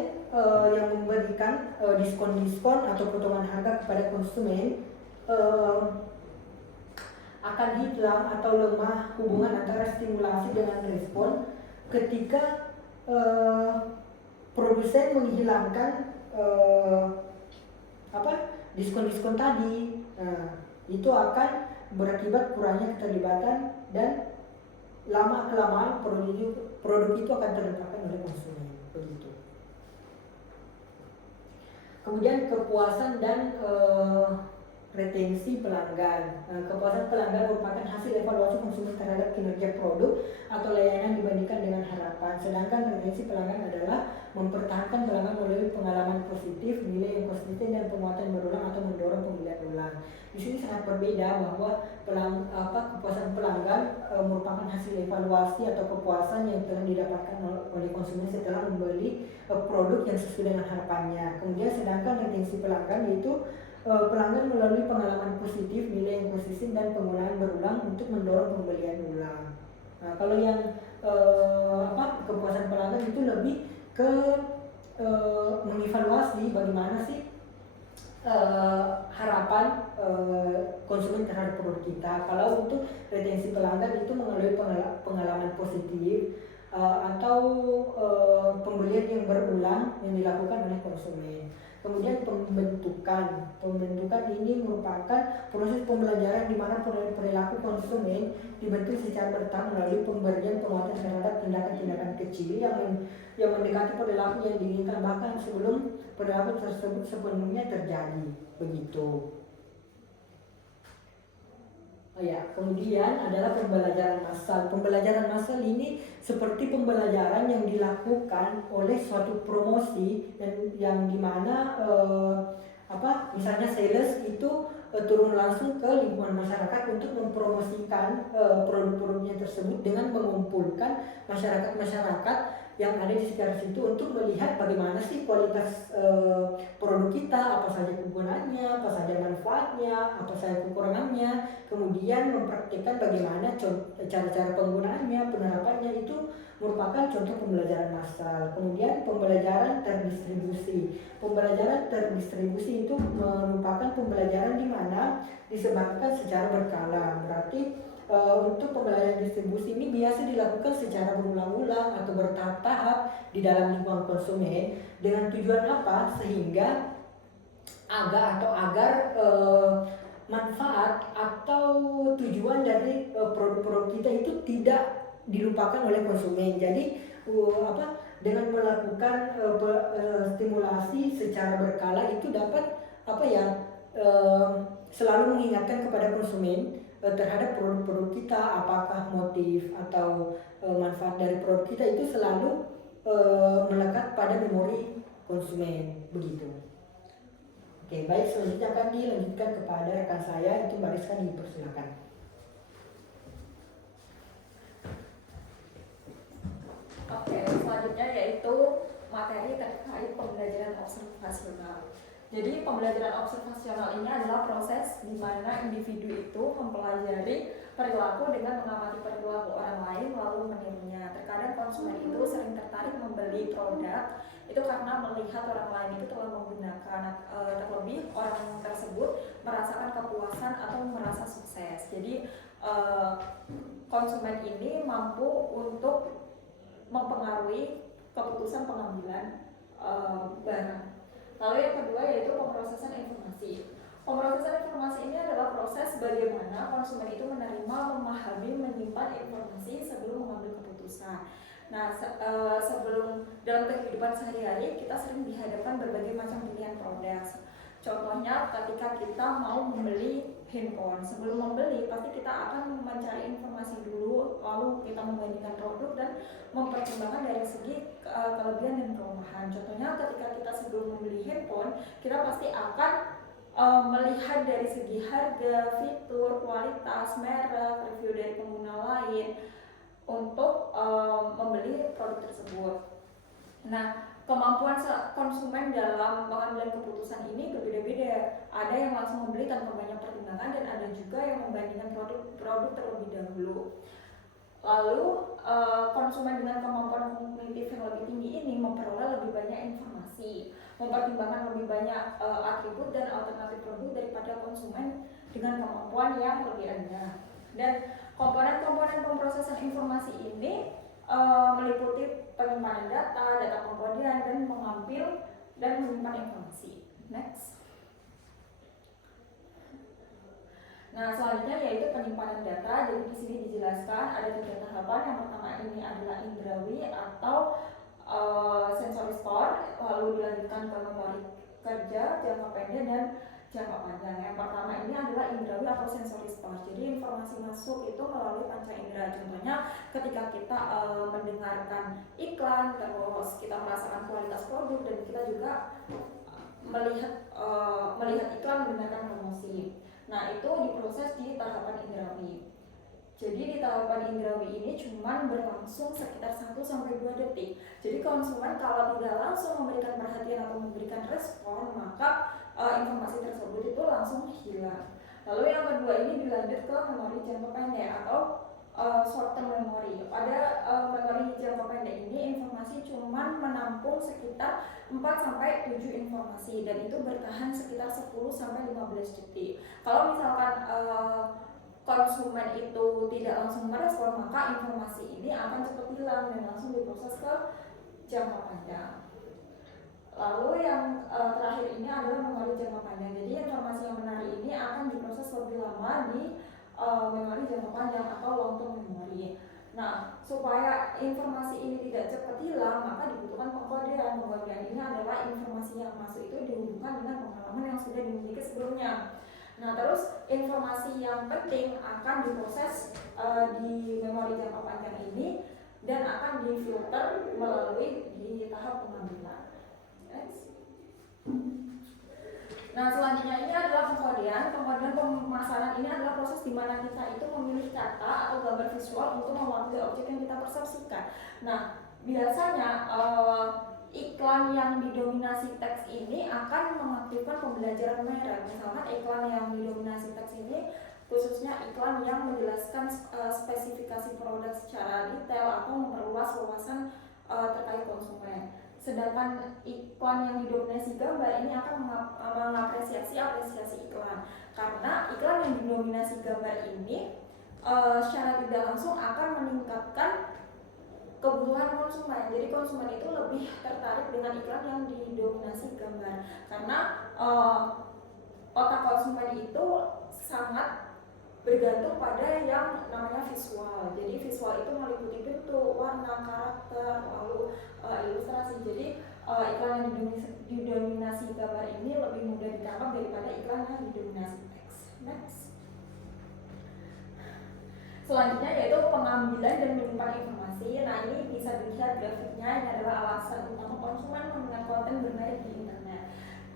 yang memberikan diskon-diskon atau potongan harga kepada konsumen akan hilang atau lemah hubungan antara stimulasi dengan respon ketika produsen menghilangkan diskon-diskon tadi. Itu akan berakibat kurangnya keterlibatan dan lama-kelamaan produk itu akan terlupakan oleh konsumen. Begitu. Kemudian kepuasan dan retensi pelanggan. Kepuasan pelanggan merupakan hasil evaluasi konsumen terhadap kinerja produk atau layanan dibandingkan dengan harapan. Sedangkan retensi pelanggan adalah mempertahankan pelanggan melalui pengalaman positif, nilai yang konsisten, dan penguatan berulang atau mendorong pembelian ulang. Di sini sangat berbeda bahwa kepuasan pelanggan merupakan hasil evaluasi atau kepuasan yang telah didapatkan oleh konsumen setelah membeli produk yang sesuai dengan harapannya. Kemudian sedangkan retensi pelanggan yaitu pelanggan melalui pengalaman positif, nilai yang konsisten, dan penggunaan berulang untuk mendorong pembelian ulang. Nah, kalau yang kepuasan pelanggan itu lebih ke mengevaluasi bagaimana sih harapan konsumen terhadap produk kita. Kalau untuk retensi pelanggan itu melalui pengalaman positif, atau pembelian yang berulang yang dilakukan oleh konsumen. Kemudian pembentukan ini merupakan proses pembelajaran di mana perilaku konsumen dibentuk secara bertahap melalui pemberian penguatan terhadap tindakan-tindakan kecil yang mendekati perilaku yang diinginkan bahkan sebelum perilaku tersebut sepenuhnya terjadi. Begitu. Kemudian adalah pembelajaran massal. Pembelajaran massal ini seperti pembelajaran yang dilakukan oleh suatu promosi yang dimana misalnya sales itu turun langsung ke lingkungan masyarakat untuk mempromosikan produk-produknya tersebut dengan mengumpulkan masyarakat yang ada di sekitar situ untuk melihat bagaimana sih kualitas produk kita, apa saja kegunaannya, apa saja manfaatnya, apa saja kekurangannya, kemudian mempraktikkan bagaimana cara-cara penggunaannya, penerapannya. Itu merupakan contoh pembelajaran massal. Kemudian pembelajaran terdistribusi. Pembelajaran terdistribusi itu merupakan pembelajaran di mana disebarkan secara berkala. Berarti untuk pembelajaran distribusi ini biasa dilakukan secara berulang-ulang atau bertahap-tahap di dalam lingkungan konsumen dengan tujuan apa? Sehingga agar manfaat atau tujuan dari produk-produk kita itu tidak dilupakan oleh konsumen. Jadi dengan melakukan stimulasi secara berkala itu dapat selalu mengingatkan kepada konsumen terhadap produk-produk kita, apakah motif atau manfaat dari produk kita itu selalu melekat pada memori konsumen. Begitu. Oke, baik, selanjutnya akan dilanjutkan kepada rekan saya, itu Mbak Rizka, dipersilakan. Oke, selanjutnya yaitu materi terkait pembelajaran observasional. Jadi pembelajaran observasional ini adalah proses di mana individu itu mempelajari perilaku dengan mengamati perilaku orang lain lalu menirunya. Terkadang konsumen itu sering tertarik membeli produk itu karena melihat orang lain itu telah menggunakan, terlebih orang tersebut merasakan kepuasan atau merasa sukses. Jadi konsumen ini mampu untuk mempengaruhi keputusan pengambilan barang. Lalu yang kedua yaitu pemrosesan informasi. Pemrosesan informasi ini adalah proses bagaimana konsumen itu menerima, memahami, menyimpan informasi sebelum mengambil keputusan. Nah, sebelum dalam kehidupan sehari-hari kita sering dihadapkan berbagai macam pilihan produk. Contohnya ketika kita mau membeli handphone, sebelum membeli pasti kita akan mencari informasi dulu, lalu kita membandingkan produk dan mempertimbangkan dari segi kelebihan dan kelemahan. Contohnya ketika kita sebelum membeli handphone, kita pasti akan melihat dari segi harga, fitur, kualitas, merek, review dari pengguna lain untuk membeli produk tersebut. Nah, kemampuan konsumen dalam pengambilan keputusan ini berbeda-beda. Ada yang langsung membeli tanpa banyak pertimbangan dan ada juga yang membandingkan produk terlebih dahulu. Lalu konsumen dengan kemampuan kognitif yang lebih tinggi ini memperoleh lebih banyak informasi, mempertimbangkan lebih banyak atribut dan alternatif produk daripada konsumen dengan kemampuan yang lebih rendah. Dan komponen-komponen pemrosesan informasi ini meliputi penyimpanan data pengkodian, dan mengambil dan menyimpan informasi. Next. Nah, selanjutnya yaitu penyimpanan data. Jadi di sini dijelaskan ada 3 tahapan. Yang pertama ini adalah indrawi atau sensory store, lalu dilanjutkan ke memori kerja, jangka pendek dan jangka panjang. Yang pertama ini adalah indrawi atau sensory store. Jadi informasi masuk itu melalui panca indera. Contohnya ketika kita mendengarkan iklan, terus kita merasakan kualitas produk, dan kita juga melihat iklan, mendengarkan promosi. Nah, itu diproses di tahapan indrawi. Jadi di tahapan indrawi ini cuma berlangsung sekitar 1-2 detik. Jadi konsumen kalau tidak langsung memberikan perhatian atau memberikan respon, maka informasi tersebut itu langsung hilang. Lalu yang kedua ini dilanjut ke memori jangka pendek atau short term memory. Pada memori jangka pendek ini informasi cuma menampung sekitar 4-7 informasi dan itu bertahan sekitar 10-15 detik. Kalau misalkan konsumen itu tidak langsung merespon, maka informasi ini akan cepat hilang dan langsung diproses ke jangka panjang. Lalu yang terakhir ini adalah memori jangka panjang. Jadi informasi yang menarik ini akan diproses lebih lama di memori jangka panjang atau long term memory. Nah, supaya informasi ini tidak cepat hilang, maka dibutuhkan pengkodean. Pengkodean ini adalah informasi yang masuk itu dihubungkan dengan pengalaman yang sudah dimiliki sebelumnya. Nah, terus informasi yang penting akan diproses di memori jangka panjang ini dan akan difilter melalui di tahap pengambilan. Next. Nah, selanjutnya ini adalah pengkodean. Pengkodean pemasaran ini adalah proses di mana kita itu memilih kata atau gambar visual untuk mewakili objek yang kita persepsikan. Nah, biasanya iklan yang didominasi teks ini akan mengaktifkan pembelajaran merek. Misalkan iklan yang didominasi teks ini khususnya iklan yang menjelaskan spesifikasi produk secara detail atau memperluas wawasan terkait konsumen. Sedangkan iklan yang didominasi gambar ini akan mengapresiasi iklan, karena iklan yang didominasi gambar ini secara tidak langsung akan meningkatkan kebutuhan konsumen. Jadi konsumen itu lebih tertarik dengan iklan yang didominasi gambar, karena otak konsumen itu sangat bergantung pada yang namanya visual. Jadi visual itu meliputi bentuk, warna, karakter, lalu ilustrasi. Jadi iklan yang didominasi gambar ini lebih mudah ditangkap daripada iklan yang didominasi teks. Next. Selanjutnya yaitu pengambilan dan menyimpan informasi. Nah, ini bisa dilihat grafiknya. Ini adalah alasan utama konsumen menggunakan konten bermerek di internet.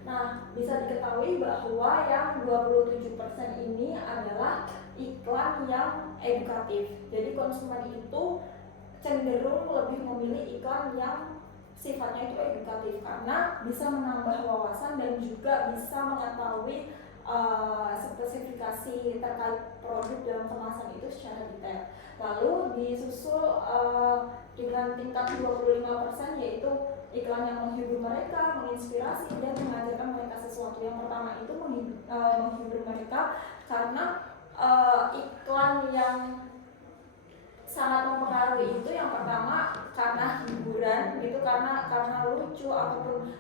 Nah, bisa diketahui bahwa yang 27% ini adalah iklan yang edukatif. Jadi konsumen itu cenderung lebih memilih iklan yang sifatnya itu edukatif karena bisa menambah wawasan dan juga bisa mengetahui spesifikasi terkait produk dalam kemasan itu secara detail. Lalu disusul dengan tingkat 25% yaitu iklan yang menghibur mereka, menginspirasi dan mengajarkan mereka sesuatu. Yang pertama itu menghibur mereka karena iklan yang sangat mempengaruhi itu yang pertama karena hiburan, itu karena lucu ataupun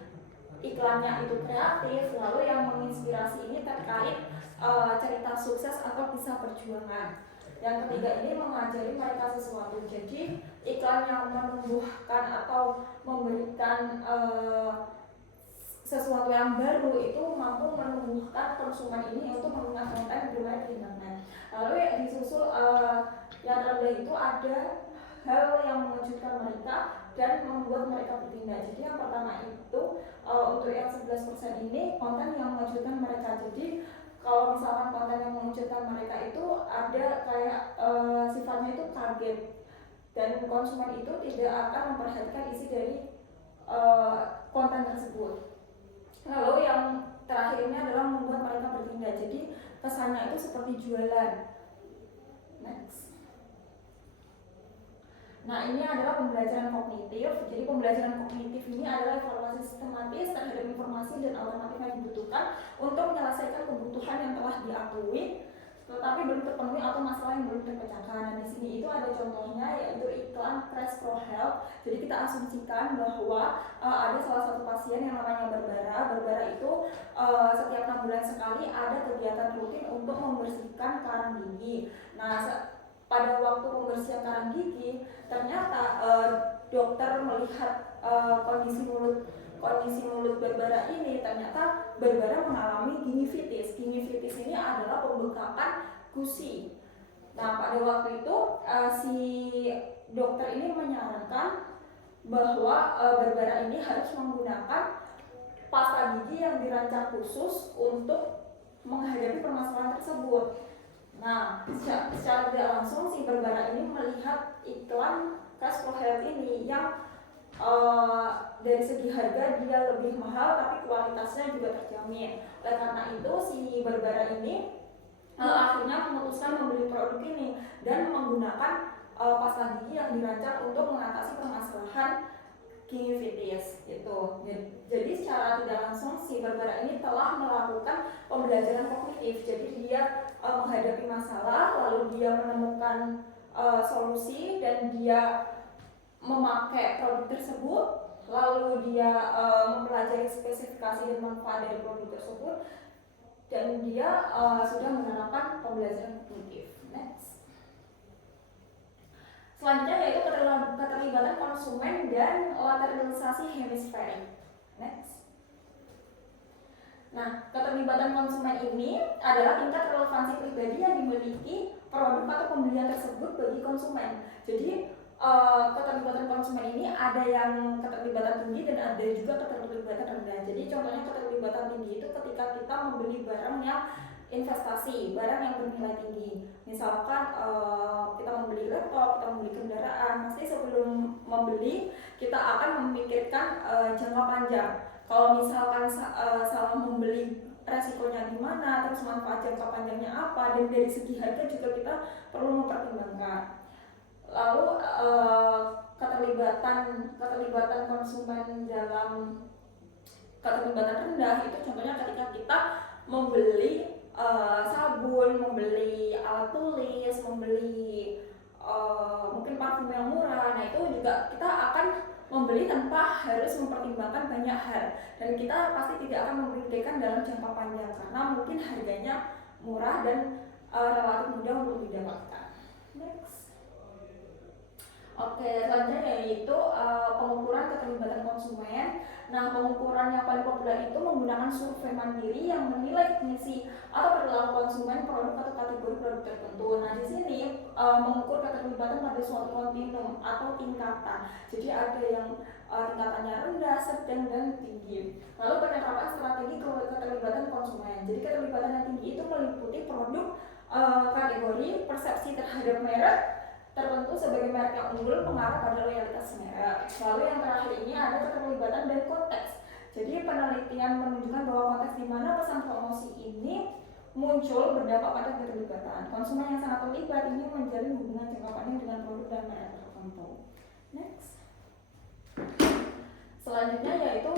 iklannya itu kreatif. Lalu yang menginspirasi ini terkait cerita sukses atau kisah perjuangan. Yang ketiga ini mengajari mereka sesuatu. Jadi iklan yang menumbuhkan atau memberikan sesuatu yang baru itu mampu menumbuhkan konsumen ini untuk menggunakan konten bermain di internet. Lalu yang disusul yang rendah itu ada hal yang mengejutkan mereka dan membuat mereka bertindak. Jadi yang pertama itu untuk yang 11% ini konten yang mengejutkan mereka. Jadi kalau misalkan konten yang mengejutkan mereka itu ada kayak sifatnya itu kaget dan konsumen itu tidak akan memperhatikan isi dari konten tersebut. Lalu yang terakhir ini adalah membuat mereka bertindak. Jadi kesannya itu seperti jualan. Next. Nah, ini adalah pembelajaran kognitif. Jadi pembelajaran kognitif ini adalah evaluasi sistematis terhadap informasi dan alternatif yang dibutuhkan untuk menyelesaikan kebutuhan yang telah diakui tetapi belum terpenuhi atau masalah yang belum terpecahkan. Nah, di sini itu ada contohnya yaitu iklan Crash Pro Health. Jadi kita asumsikan bahwa ada salah satu pasien yang namanya Barbara. Barbara itu setiap 6 bulan sekali ada kegiatan rutin untuk membersihkan karang gigi. Nah, pada waktu pembersihan karang gigi ternyata dokter melihat kondisi mulut Barbara ini, ternyata Barbara mengalami gingivitis. Gingivitis ini adalah pembengkakan gusi. Nah, pada waktu itu si dokter ini menyarankan bahwa Barbara ini harus menggunakan pasta gigi yang dirancang khusus untuk menghadapi permasalahan tersebut. Nah, secara tidak langsung si Barbara ini melihat iklan Crash Pro Health ini yang dari segi harga dia lebih mahal tapi kualitasnya juga terjamin. Oleh karena itu si Barbara ini akhirnya memutuskan membeli produk ini dan menggunakan pasta gigi yang dirancang untuk mengatasi permasalahan gingivitis gitu. Jadi secara tidak langsung si Barbara ini telah melakukan pembelajaran kognitif. Jadi dia menghadapi masalah, lalu dia menemukan solusi dan dia memakai produk tersebut, lalu dia mempelajari spesifikasi dan manfaat dari produk tersebut, dan dia sudah menerapkan pembelajaran kognitif. Next. Selanjutnya yaitu keterlibatan konsumen dan lateralisasi hemisferik. Next. Nah, keterlibatan konsumen ini adalah tingkat relevansi pribadi yang dimiliki produk atau pembelian tersebut bagi konsumen. Jadi keterlibatan konsumen ini ada yang keterlibatan tinggi dan ada juga keterlibatan rendah. Jadi contohnya keterlibatan tinggi itu ketika kita membeli barang yang investasi, barang yang bernilai tinggi. Misalkan kita membeli laptop, kita membeli kendaraan, pasti sebelum membeli kita akan memikirkan jangka panjang. Kalau misalkan salah membeli, resikonya gimana, terus manfaat jangka panjangnya apa, dan dari segi harga juga kita perlu mempertimbangkan. Lalu keterlibatan konsumen dalam keterlibatan rendah itu contohnya ketika kita membeli sabun, membeli alat tulis, membeli mungkin parfum yang murah. Nah itu juga kita akan membeli tanpa harus mempertimbangkan banyak hal, dan kita pasti tidak akan memikirkan dalam jangka panjang karena mungkin harganya murah dan relatif mudah untuk didapatkan. Next. Oke, selanjutnya yaitu pengukuran keterlibatan konsumen. Nah, pengukuran yang paling populer itu menggunakan survei mandiri yang menilai kognisi atau perilaku konsumen produk atau kategori produk tertentu. Nah, di sini mengukur keterlibatan pada suatu kontinum atau tingkatan. Jadi ada yang tingkatannya rendah, sedang, dan tinggi. Lalu penerapan strategi keterlibatan konsumen. Jadi keterlibatan yang tinggi itu meliputi produk kategori, persepsi terhadap merek tertentu sebagai merek yang unggul mengarah pada loyalitas merek. Lalu yang terakhir ini ada keterlibatan dan konteks. Jadi penelitian menunjukkan bahwa konteks di mana pesan promosi ini muncul berdampak pada keterlibatan. Konsumen yang sangat terlibat ini menjalin hubungan jangka panjang dengan produk dan merek tertentu. Next. Selanjutnya yaitu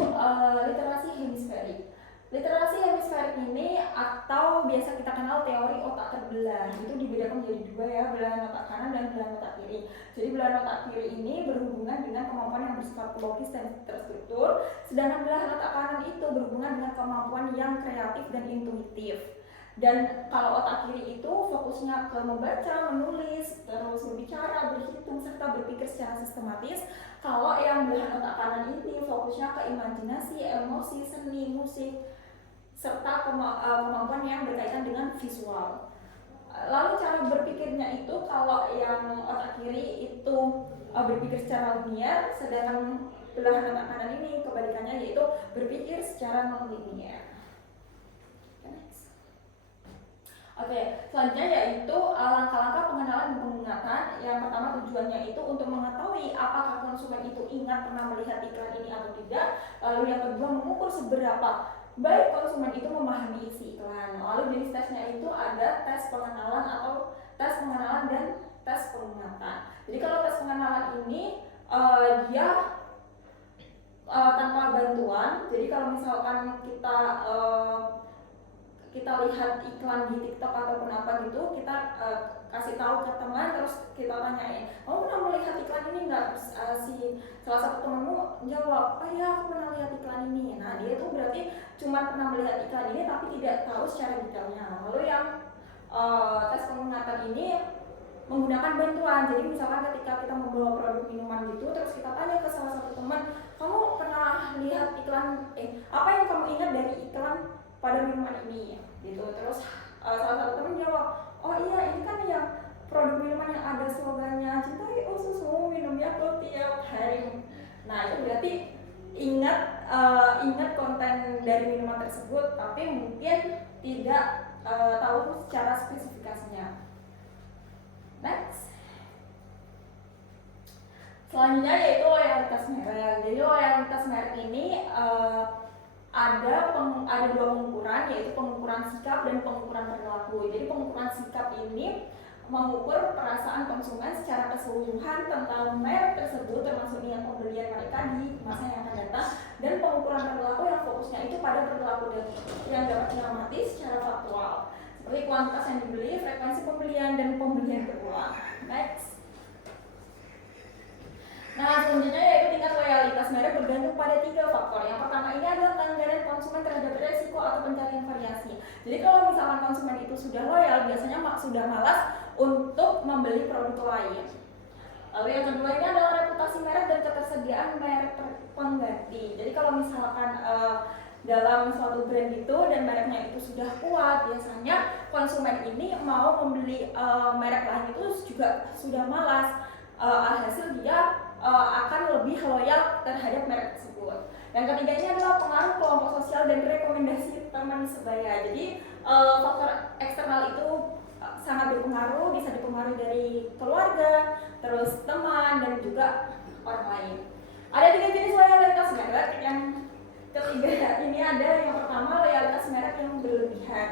literasi hemisferik. Literasi hemisferik ini atau biasa kita kenal teori otak terbelah itu dibedakan menjadi dua ya, belahan otak kanan dan belahan otak kiri. Jadi belahan otak kiri ini berhubungan dengan kemampuan yang bersifat logis dan terstruktur, sedangkan belahan otak kanan itu berhubungan dengan kemampuan yang kreatif dan intuitif. Dan kalau otak kiri itu fokusnya ke membaca, menulis, terus berbicara, berhitung, serta berpikir secara sistematis. Kalau yang belahan otak kanan ini fokusnya ke imajinasi, emosi, seni, musik, serta kemampuan yang berkaitan dengan visual. Lalu cara berpikirnya itu kalau yang otak kiri itu berpikir secara linear, sedangkan belahan otak kanan ini kebalikannya yaitu berpikir secara non-linear. Oke, selanjutnya yaitu langkah-langkah pengenalan dan pengingatan. Yang pertama tujuannya itu untuk mengetahui apakah konsumen itu ingat pernah melihat iklan ini atau tidak. Lalu yang kedua mengukur seberapa baik konsumen itu memahami isi iklan. Lalu jenis tesnya itu ada tes pengenalan atau tes pengenalan dan tes pengingatan. Jadi kalau tes pengenalan ini dia tanpa bantuan. Jadi kalau misalkan kita lihat iklan di TikTok ataupun apa gitu, kita kasih tahu ke teman, terus kita tanyain, kamu pernah melihat iklan ini nggak? Si salah satu temanmu jawab, oh iya aku pernah lihat iklan ini. Nah dia tuh berarti cuma pernah melihat iklan ini tapi tidak tahu secara detailnya. Lalu yang tes pengingatan ini menggunakan bantuan. Jadi misalkan ketika kita membawa produk minuman gitu, terus kita tanya ke salah satu teman, kamu pernah lihat iklan apa yang kamu ingat dari iklan pada minuman ini gitu. Terus salah satu teman jawab, oh iya ini kan yang produk minuman yang ada slogannya cintai susu minum Yakult tiap hari. Nah itu berarti ingat konten dari minuman tersebut tapi mungkin tidak tahu secara spesifikasinya. Next. Selanjutnya yaitu loyalitas merek. Jadi loyalitas merek ini ada dua pengukuran, yaitu pengukuran sikap dan pengukuran perilaku. Jadi pengukuran sikap ini mengukur perasaan konsumen secara keseluruhan tentang merek tersebut, termasuk niat pembelian mereka di masa yang akan datang, dan pengukuran perilaku yang fokusnya itu pada perilaku yang dapat diamati secara faktual, seperti kuantitas yang dibeli, frekuensi pembelian, dan pembelian berulang. Next. Nah, selanjutnya yaitu tingkat loyalitas merek bergantung pada 3 faktor. Yang pertama ini adalah keengganan konsumen terhadap resiko atau pencarian variasi. Jadi kalau misalkan konsumen itu sudah loyal, biasanya sudah malas untuk membeli produk lain. Lalu yang kedua ini adalah reputasi merek dan ketersediaan merek pengganti. Jadi kalau misalkan dalam suatu brand itu dan mereknya itu sudah kuat, biasanya konsumen ini mau membeli merek lain itu juga sudah malas. Alhasil dia akan lebih loyal terhadap merek tersebut. Yang ketiganya adalah pengaruh kelompok sosial dan rekomendasi teman sebaya. Jadi faktor eksternal itu sangat berpengaruh, bisa dipengaruhi dari keluarga, terus teman, dan juga orang lain. Ada 3 jenis loyalitas merek. Yang ketiga ini ada yang pertama loyalitas merek yang berlebihan.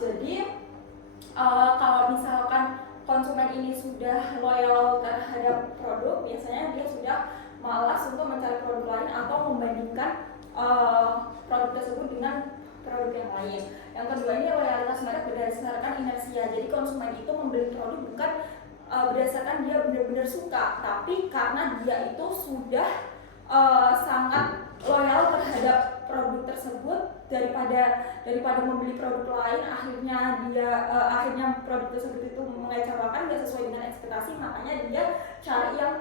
Jadi kalau misalkan konsumen ini sudah loyal terhadap produk, biasanya dia sudah malas untuk mencari produk lain atau membandingkan produk tersebut dengan produk yang lain. Yang kedua ini loyalitas merek berdasarkan inersia. Jadi konsumen itu membeli produk bukan berdasarkan dia benar-benar suka, tapi karena dia itu sudah sangat loyal terhadap produk tersebut daripada membeli produk lain, akhirnya produk tersebut itu mengecewakan, tidak sesuai dengan ekspektasi, makanya dia cari yang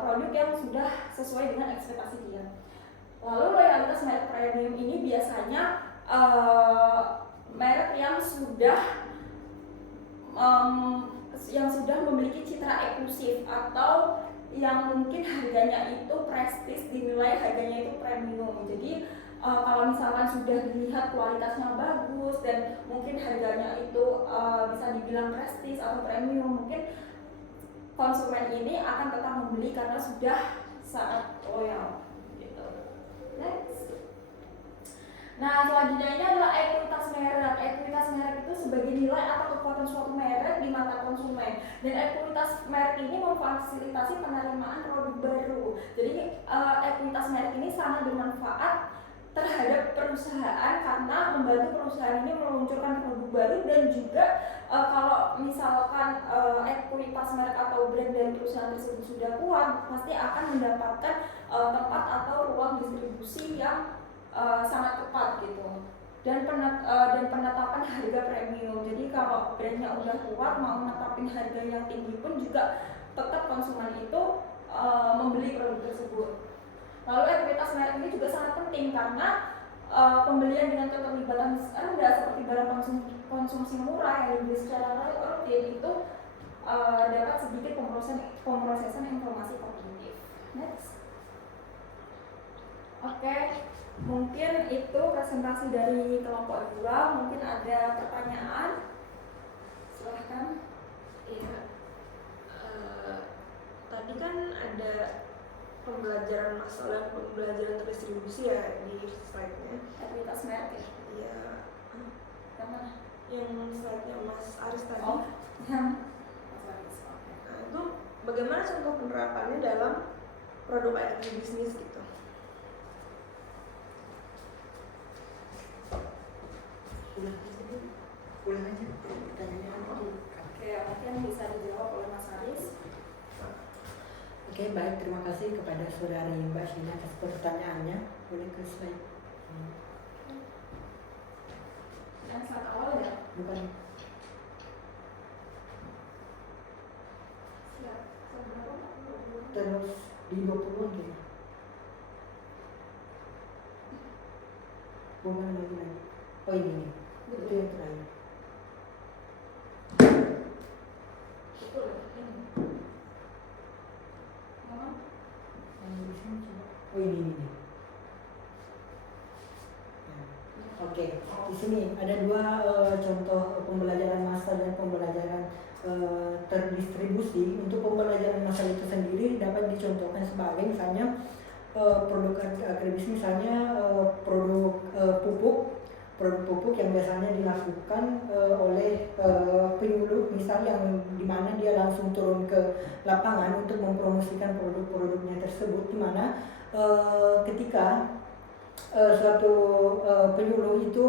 produk yang sudah sesuai dengan ekspektasi dia. Lalu loyalitas merek premium ini biasanya merek yang sudah memiliki citra eksklusif atau yang mungkin harganya itu prestis, dinilai harganya itu premium. Jadi kalau misalkan sudah dilihat kualitasnya bagus dan mungkin harganya itu bisa dibilang prestis atau premium, mungkin konsumen ini akan tetap membeli karena sudah sangat loyal gitu. Next. Nah, selanjutnya ini adalah ekuitas merek. Ekuitas merek itu sebagai nilai atau kekuatan suatu merek di mata konsumen. Dan ekuitas merek ini memfasilitasi penerimaan produk baru. Jadi ekuitas merek ini sangat bermanfaat terhadap perusahaan karena membantu perusahaan ini meluncurkan produk baru, dan juga kalau misalkan ekuitas merek atau brand dari perusahaan tersebut sudah kuat, pasti akan mendapatkan tempat atau ruang distribusi yang sangat tepat gitu, dan penetapan harga premium. Jadi kalau brandnya udah kuat, mau menetapin harga yang tinggi pun juga tetap konsumen itu membeli produk tersebut. Lalu ekuitas merek ini juga sangat penting karena pembelian dengan keterlibatan rendah seperti barang konsumsi murah yang dibeli secara rutin itu dapat sedikit pemrosesan informasi kognitif. Next. Oke. Mungkin itu presentasi dari kelompok 2. Mungkin ada pertanyaan? Silahkan. Iya. Tadi kan ada pembelajaran masalah pembelajaran terdistribusi ya di slide-nya. Ekuitas merek ya? Iya. Yang mana? Yang slide-nya Mas Aris tadi. Oh, yang Mas Aris. Oke. Nah, itu bagaimana contoh penerapannya dalam produk agribisnis gitu? Ulang aja pertanyaannya. Oke, mungkin bisa dijawab oleh Mas Aris. Oke, baik, terima kasih kepada saudari Mbak Shina atas pertanyaannya. Boleh ke slide. Yang slide awal ya? Bukan. Siap. Seberapa? Terus di 20-an gitu. Bukan lagi. Oh ini. Itu yang terakhir. Betul ya? Ini. Mana? Yang di sini coba. Oh ini. Ya. Oke, di sini ada 2 contoh pembelajaran massal dan pembelajaran terdistribusi. Untuk pembelajaran massal itu sendiri dapat dicontohkan sebagai misalnya produk agribisnis, misalnya produk pupuk. produk pupuk yang biasanya dilakukan oleh penyuluh, misal yang dimana dia langsung turun ke lapangan untuk mempromosikan produk-produknya tersebut, dimana ketika suatu penyuluh itu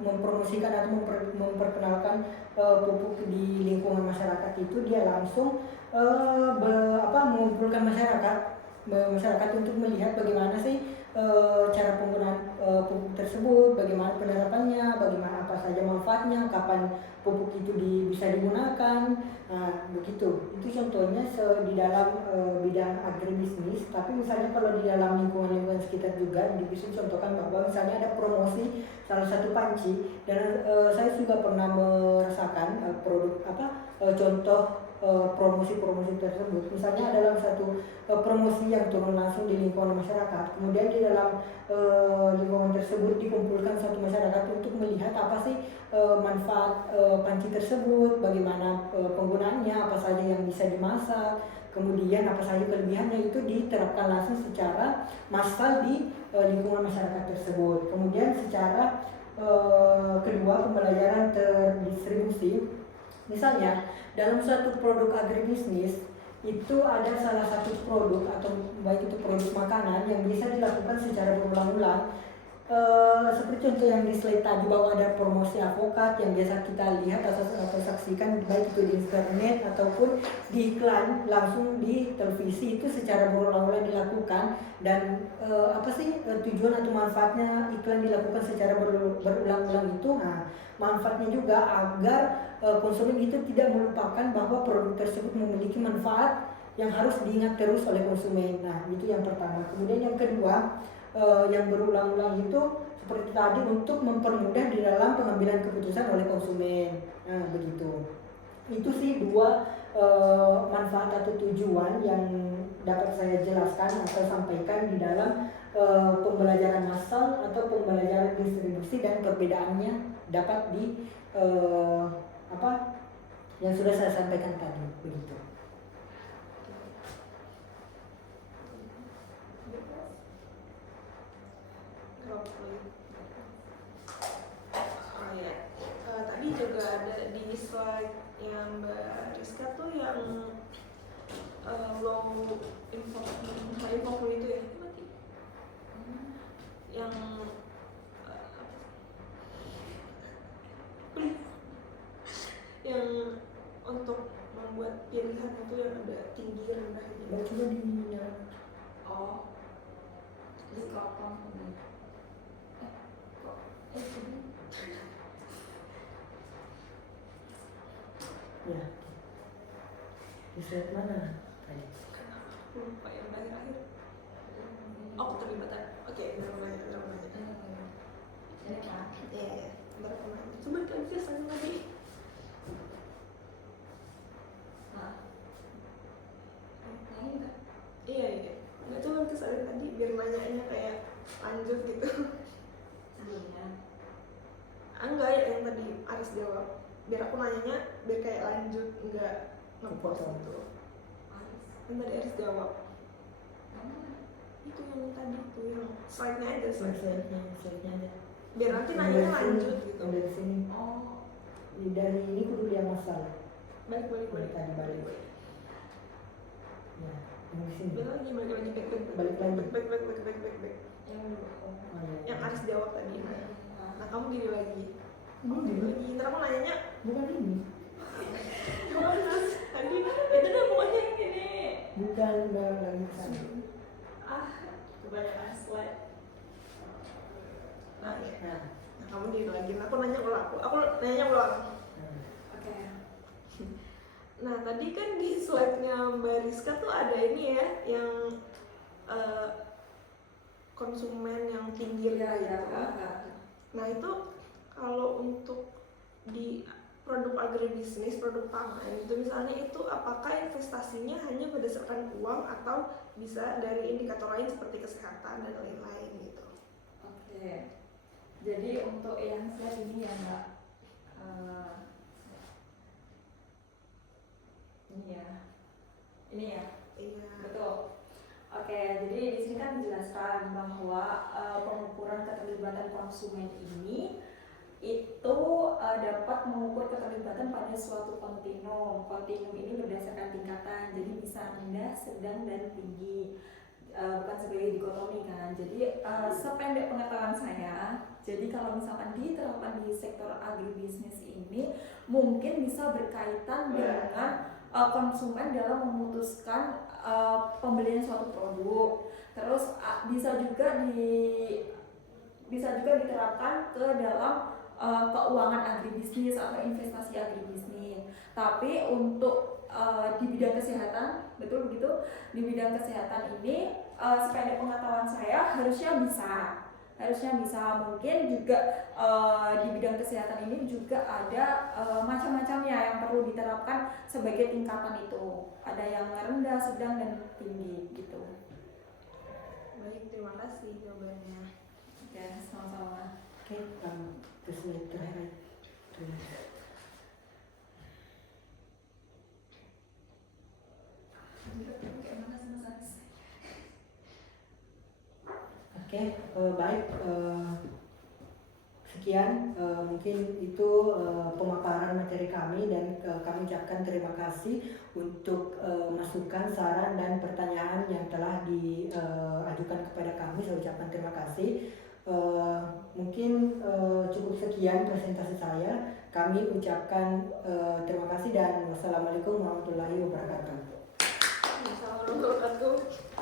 mempromosikan atau memperkenalkan pupuk di lingkungan masyarakat itu, dia langsung mengumpulkan masyarakat untuk melihat bagaimana sih cara penggunaan pupuk tersebut, bagaimana penerapannya, bagaimana apa saja manfaatnya, kapan pupuk itu bisa digunakan. Nah, begitu. Itu contohnya di dalam bidang agribisnis. Tapi misalnya kalau di dalam lingkungan sekitar juga bisa contohkan bahwa misalnya ada promosi salah satu panci, dan saya juga pernah merasakan contoh promosi-promosi tersebut. Misalnya dalam satu promosi yang turun langsung di lingkungan masyarakat, kemudian di dalam lingkungan tersebut dikumpulkan satu masyarakat untuk melihat apa sih manfaat panci tersebut, bagaimana penggunaannya, apa saja yang bisa dimasak, kemudian apa saja kelebihannya, itu diterapkan langsung secara massal di lingkungan masyarakat tersebut. Kemudian secara kedua, pembelajaran terdistribusi. Misalnya dalam suatu produk agribisnis itu ada salah satu produk atau baik itu produk makanan yang bisa dilakukan secara berulang-ulang. Seperti contoh yang di slide tadi, bahwa ada promosi avokat yang biasa kita lihat atau saksikan baik itu di internet ataupun di iklan langsung di televisi, itu secara berulang-ulang dilakukan. Dan tujuan atau manfaatnya iklan dilakukan secara berulang-ulang itu, manfaatnya juga agar konsumen itu tidak melupakan bahwa produk tersebut memiliki manfaat yang harus diingat terus oleh konsumen. Nah, itu yang pertama. Kemudian yang kedua, yang berulang-ulang itu seperti tadi, untuk mempermudah di dalam pengambilan keputusan oleh konsumen. Nah, begitu. Itu sih dua manfaat atau tujuan yang dapat saya jelaskan atau sampaikan di dalam pembelajaran massal atau pembelajaran distribusi, dan perbedaannya dapat di yang sudah saya sampaikan tadi, begitu. Oh ya, tadi juga ada di slide yang Mbak Rizka tuh yang low involvement, high involvement itu ya, yang yang untuk membuat pilihan itu yang ada tinggi rendahnya. Coba di Oh, di kapan ini? Ya, di slide mana tadi? Lupa yang terakhir. Oh, keterlibatan. Oke, benar-benar. Ini kan? Iya. Benar-benar. Coba kan sih saya tadi. Iya. Nggak, coba ke saya tadi biar nanyanya kayak lanjut gitu. Enggak ya, yang tadi Aris jawab. Biar aku nanyanya biar kayak lanjut, enggak nge-pause gitu. Yang tadi Aris jawab. Itu yang tadi tuh, yang slide-nya aja, slide-nya aja. Biar nanti nanyanya lanjut gitu. Dari sini. Oh. Dari ini kudu lihat masalah. Balik. Tadi balik. Ya, yang di sini. Balik lagi, Balik lagi. back. Yang Aris jawab tadi. Nah, kamu gini lagi. Ntar aku nanyanya Bukan ini. tadi itu udah pokoknya yang gini. Bukan lagi sana. Kebanyakan slide. Nah, kamu gini lagi. Aku nanya ulang. Aku nanya ulang. Oke. Nah, tadi kan di slide-nya Mbak Rizka tuh ada ini ya, yang konsumen yang tinggi Ya. gitu. Nah, itu kalau untuk di produk agribisnis, produk pangan itu misalnya, itu apakah investasinya hanya berdasarkan uang atau bisa dari indikator lain seperti kesehatan dan lain-lain gitu? Oke. Jadi untuk yang slide ini ya Mbak, ini ya. Iya. Betul. Oke, jadi di sini kan dijelaskan bahwa pengukuran keterlibatan konsumen ini itu dapat mengukur keterlibatan pada suatu kontinum. Kontinum ini berdasarkan tingkatan, jadi bisa rendah, sedang, dan tinggi. Bukan sebagai dikotomi kan. Jadi sependek pengetahuan saya, jadi kalau misalkan diterapkan di sektor agribisnis ini mungkin bisa berkaitan dengan konsumen dalam memutuskan pembelian suatu produk. Terus bisa juga diterapkan ke dalam keuangan agribisnis atau investasi agribisnis. Tapi untuk di bidang kesehatan, betul begitu, di bidang kesehatan ini sependek pengetahuan saya harusnya bisa mungkin juga di bidang kesehatan ini juga ada macam-macamnya yang perlu diterapkan sebagai tingkatan itu. Ada yang rendah, sedang, dan tinggi gitu. Baik, terima kasih jawabannya. Oke, sama-sama. Oke, terus terakhir. Oke, baik. Sekian mungkin itu pemaparan materi kami, dan kami ucapkan terima kasih untuk masukan, saran, dan pertanyaan yang telah diajukan kepada kami. Saya ucapkan terima kasih. Mungkin cukup sekian presentasi saya. Kami ucapkan terima kasih dan wassalamualaikum warahmatullahi wabarakatuh. Assalamualaikum warahmatullahi wabarakatuh.